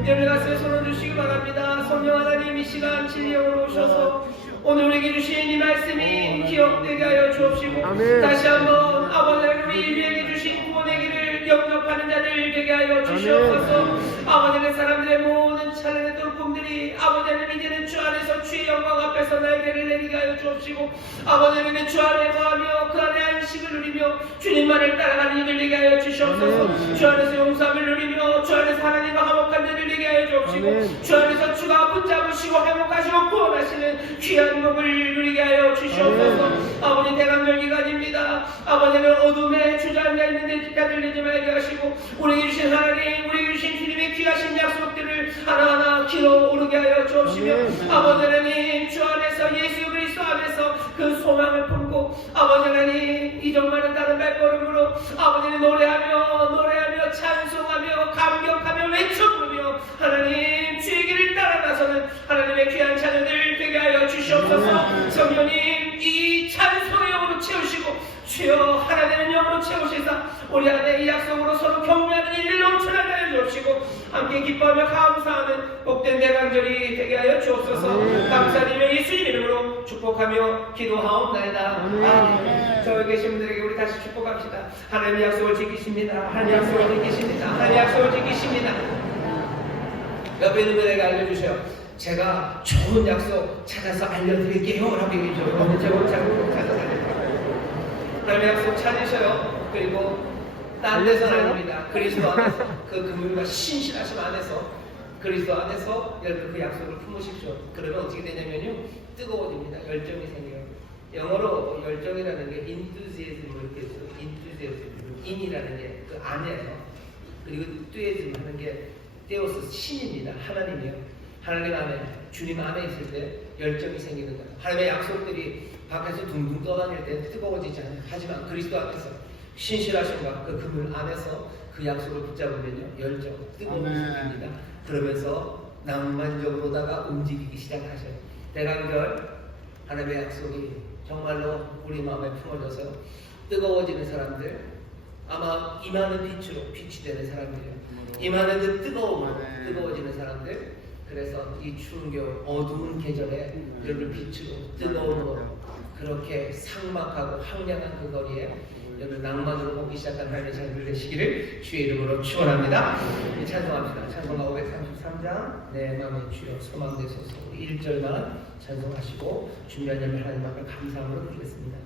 열린 가슴에 손을 주시기 바랍니다. 성령 하나님 이 시간 진리형으로 오셔서 오늘 우리에게 주신 이 말씀이 기억되게 하여 주옵시고 아멘. 다시 한번 아버지 하나님 우리에게 주신 구원의 길을 영접하는 자들 되게 하여 주시옵소서. 아버지 하나님 사람들의 모든 찬란의 돌꿈들이 아버지 하나님 이제는 주 안에서 주의 영광 앞에서 날개를 내리게 하여 주옵시고 아버지 하나님 주 안에 거하며 그 안에 안식을 누리며 주님만을 따라가는 이들 되게 하여 주시옵소서. 주 안에서 용서함을 누리며 주 안에서 하나님과 화목한 자들 되게 하여 주옵시고 주 안에서 주가 붙잡으시고 회복하시고 구원하시는 귀한 복을 누리게 하여 주시옵소서. 아버지 대강절 기간입니다. 아버지는 어둠에 주저앉아 있는 자들 되지 말게 하시고 우리에게 주신 하나님 우리에게 주신 주님의 귀하신 약속들을 하나하나 길어 오르게 하여 주옵시며 아버지 하나님 주 안에서 예수 그리스도 안에서 그 소망을 품고 아버지 하나님 이전과는 다른 발걸음으로 아버지는 노래하며 찬송하며 감격하며 외쳐 부르며 하나님 주의 길을 따라 나서는 하나님의 귀한 자녀들 되게 하여 주시옵소서. 성령님 이 찬송의 영으로 채우시고 주여 하나님의 영으로 채우시사 우리 안에 이 약속으로 서로 격려하는 일을 넘쳐나게 하여 주옵시고 함께 기뻐하며 감사하는 복된 대강절이 되게 하여 주옵소서. 감사드리며 예수님 이름으로 축복하며 기도하옵나이다. 아멘. 저기 계신 분들에게 우리 다시 축복합시다. 하나님의 약속을 지키십니다. 하나님의 약속을 지키십니다. 하나님의 약속을 지키십니다. 옆에 있는 분에게 알려주세요. 제가 좋은 약속 찾아서 알려드릴게요 라고 얘기해줘. 그런데 제가 찾아서 알려드릴게요. 하나님의 약속 찾으셔요. 그리고 딴 데서는 아닙니다. 그리스도 안에서 그 금요일과 신실하심 안에서 그리스도 안에서 여러분 그 약속을 품으십시오. 그러면 어떻게 되냐면요, 뜨거워집니다. 열정이 생겨요. 영어로 열정이라는 게 enthusiasm 이렇게 해서 enthusiasm, in이라는 게 그 안에요. 그리고 enthusiasm 하는 게 데오스 신입니다. 하나님이요. 하나님 안에, 주님 안에 있을 때 열정이 생기는 거예요. 하나님의 약속들이 밖에서 둥둥 떠다닐 때 뜨거워지지 않아요. 하지만 그리스도 안에서 신실하심과 그 그물 안에서 그 약속을 붙잡으면요, 열정, 뜨거움이 생깁니다. 그러면서 낭만적으로다가 움직이기 시작하셔요. 대강절 하나님의 약속이 정말로 우리 마음에 품어져서 뜨거워지는 사람들, 아마 임하는 빛으로 빛이 되는 사람들이에요. 임하는 그 뜨거워지는 사람들. 그래서 이 추운 겨울 어두운 계절에 여러분 빛으로 뜨거움으로 그렇게 삭막하고 황량한 그 거리에 여러분 낭만으로 먹기 시작한 하나님의 자녀들 되시기를 주의 이름으로 축원합니다. 찬송합시다. 찬송가 533장 내 마음의 주여 소망되소서. 1절만 찬송하시고 준비한 예물 하나님 앞에 감사함으로 드리겠습니다.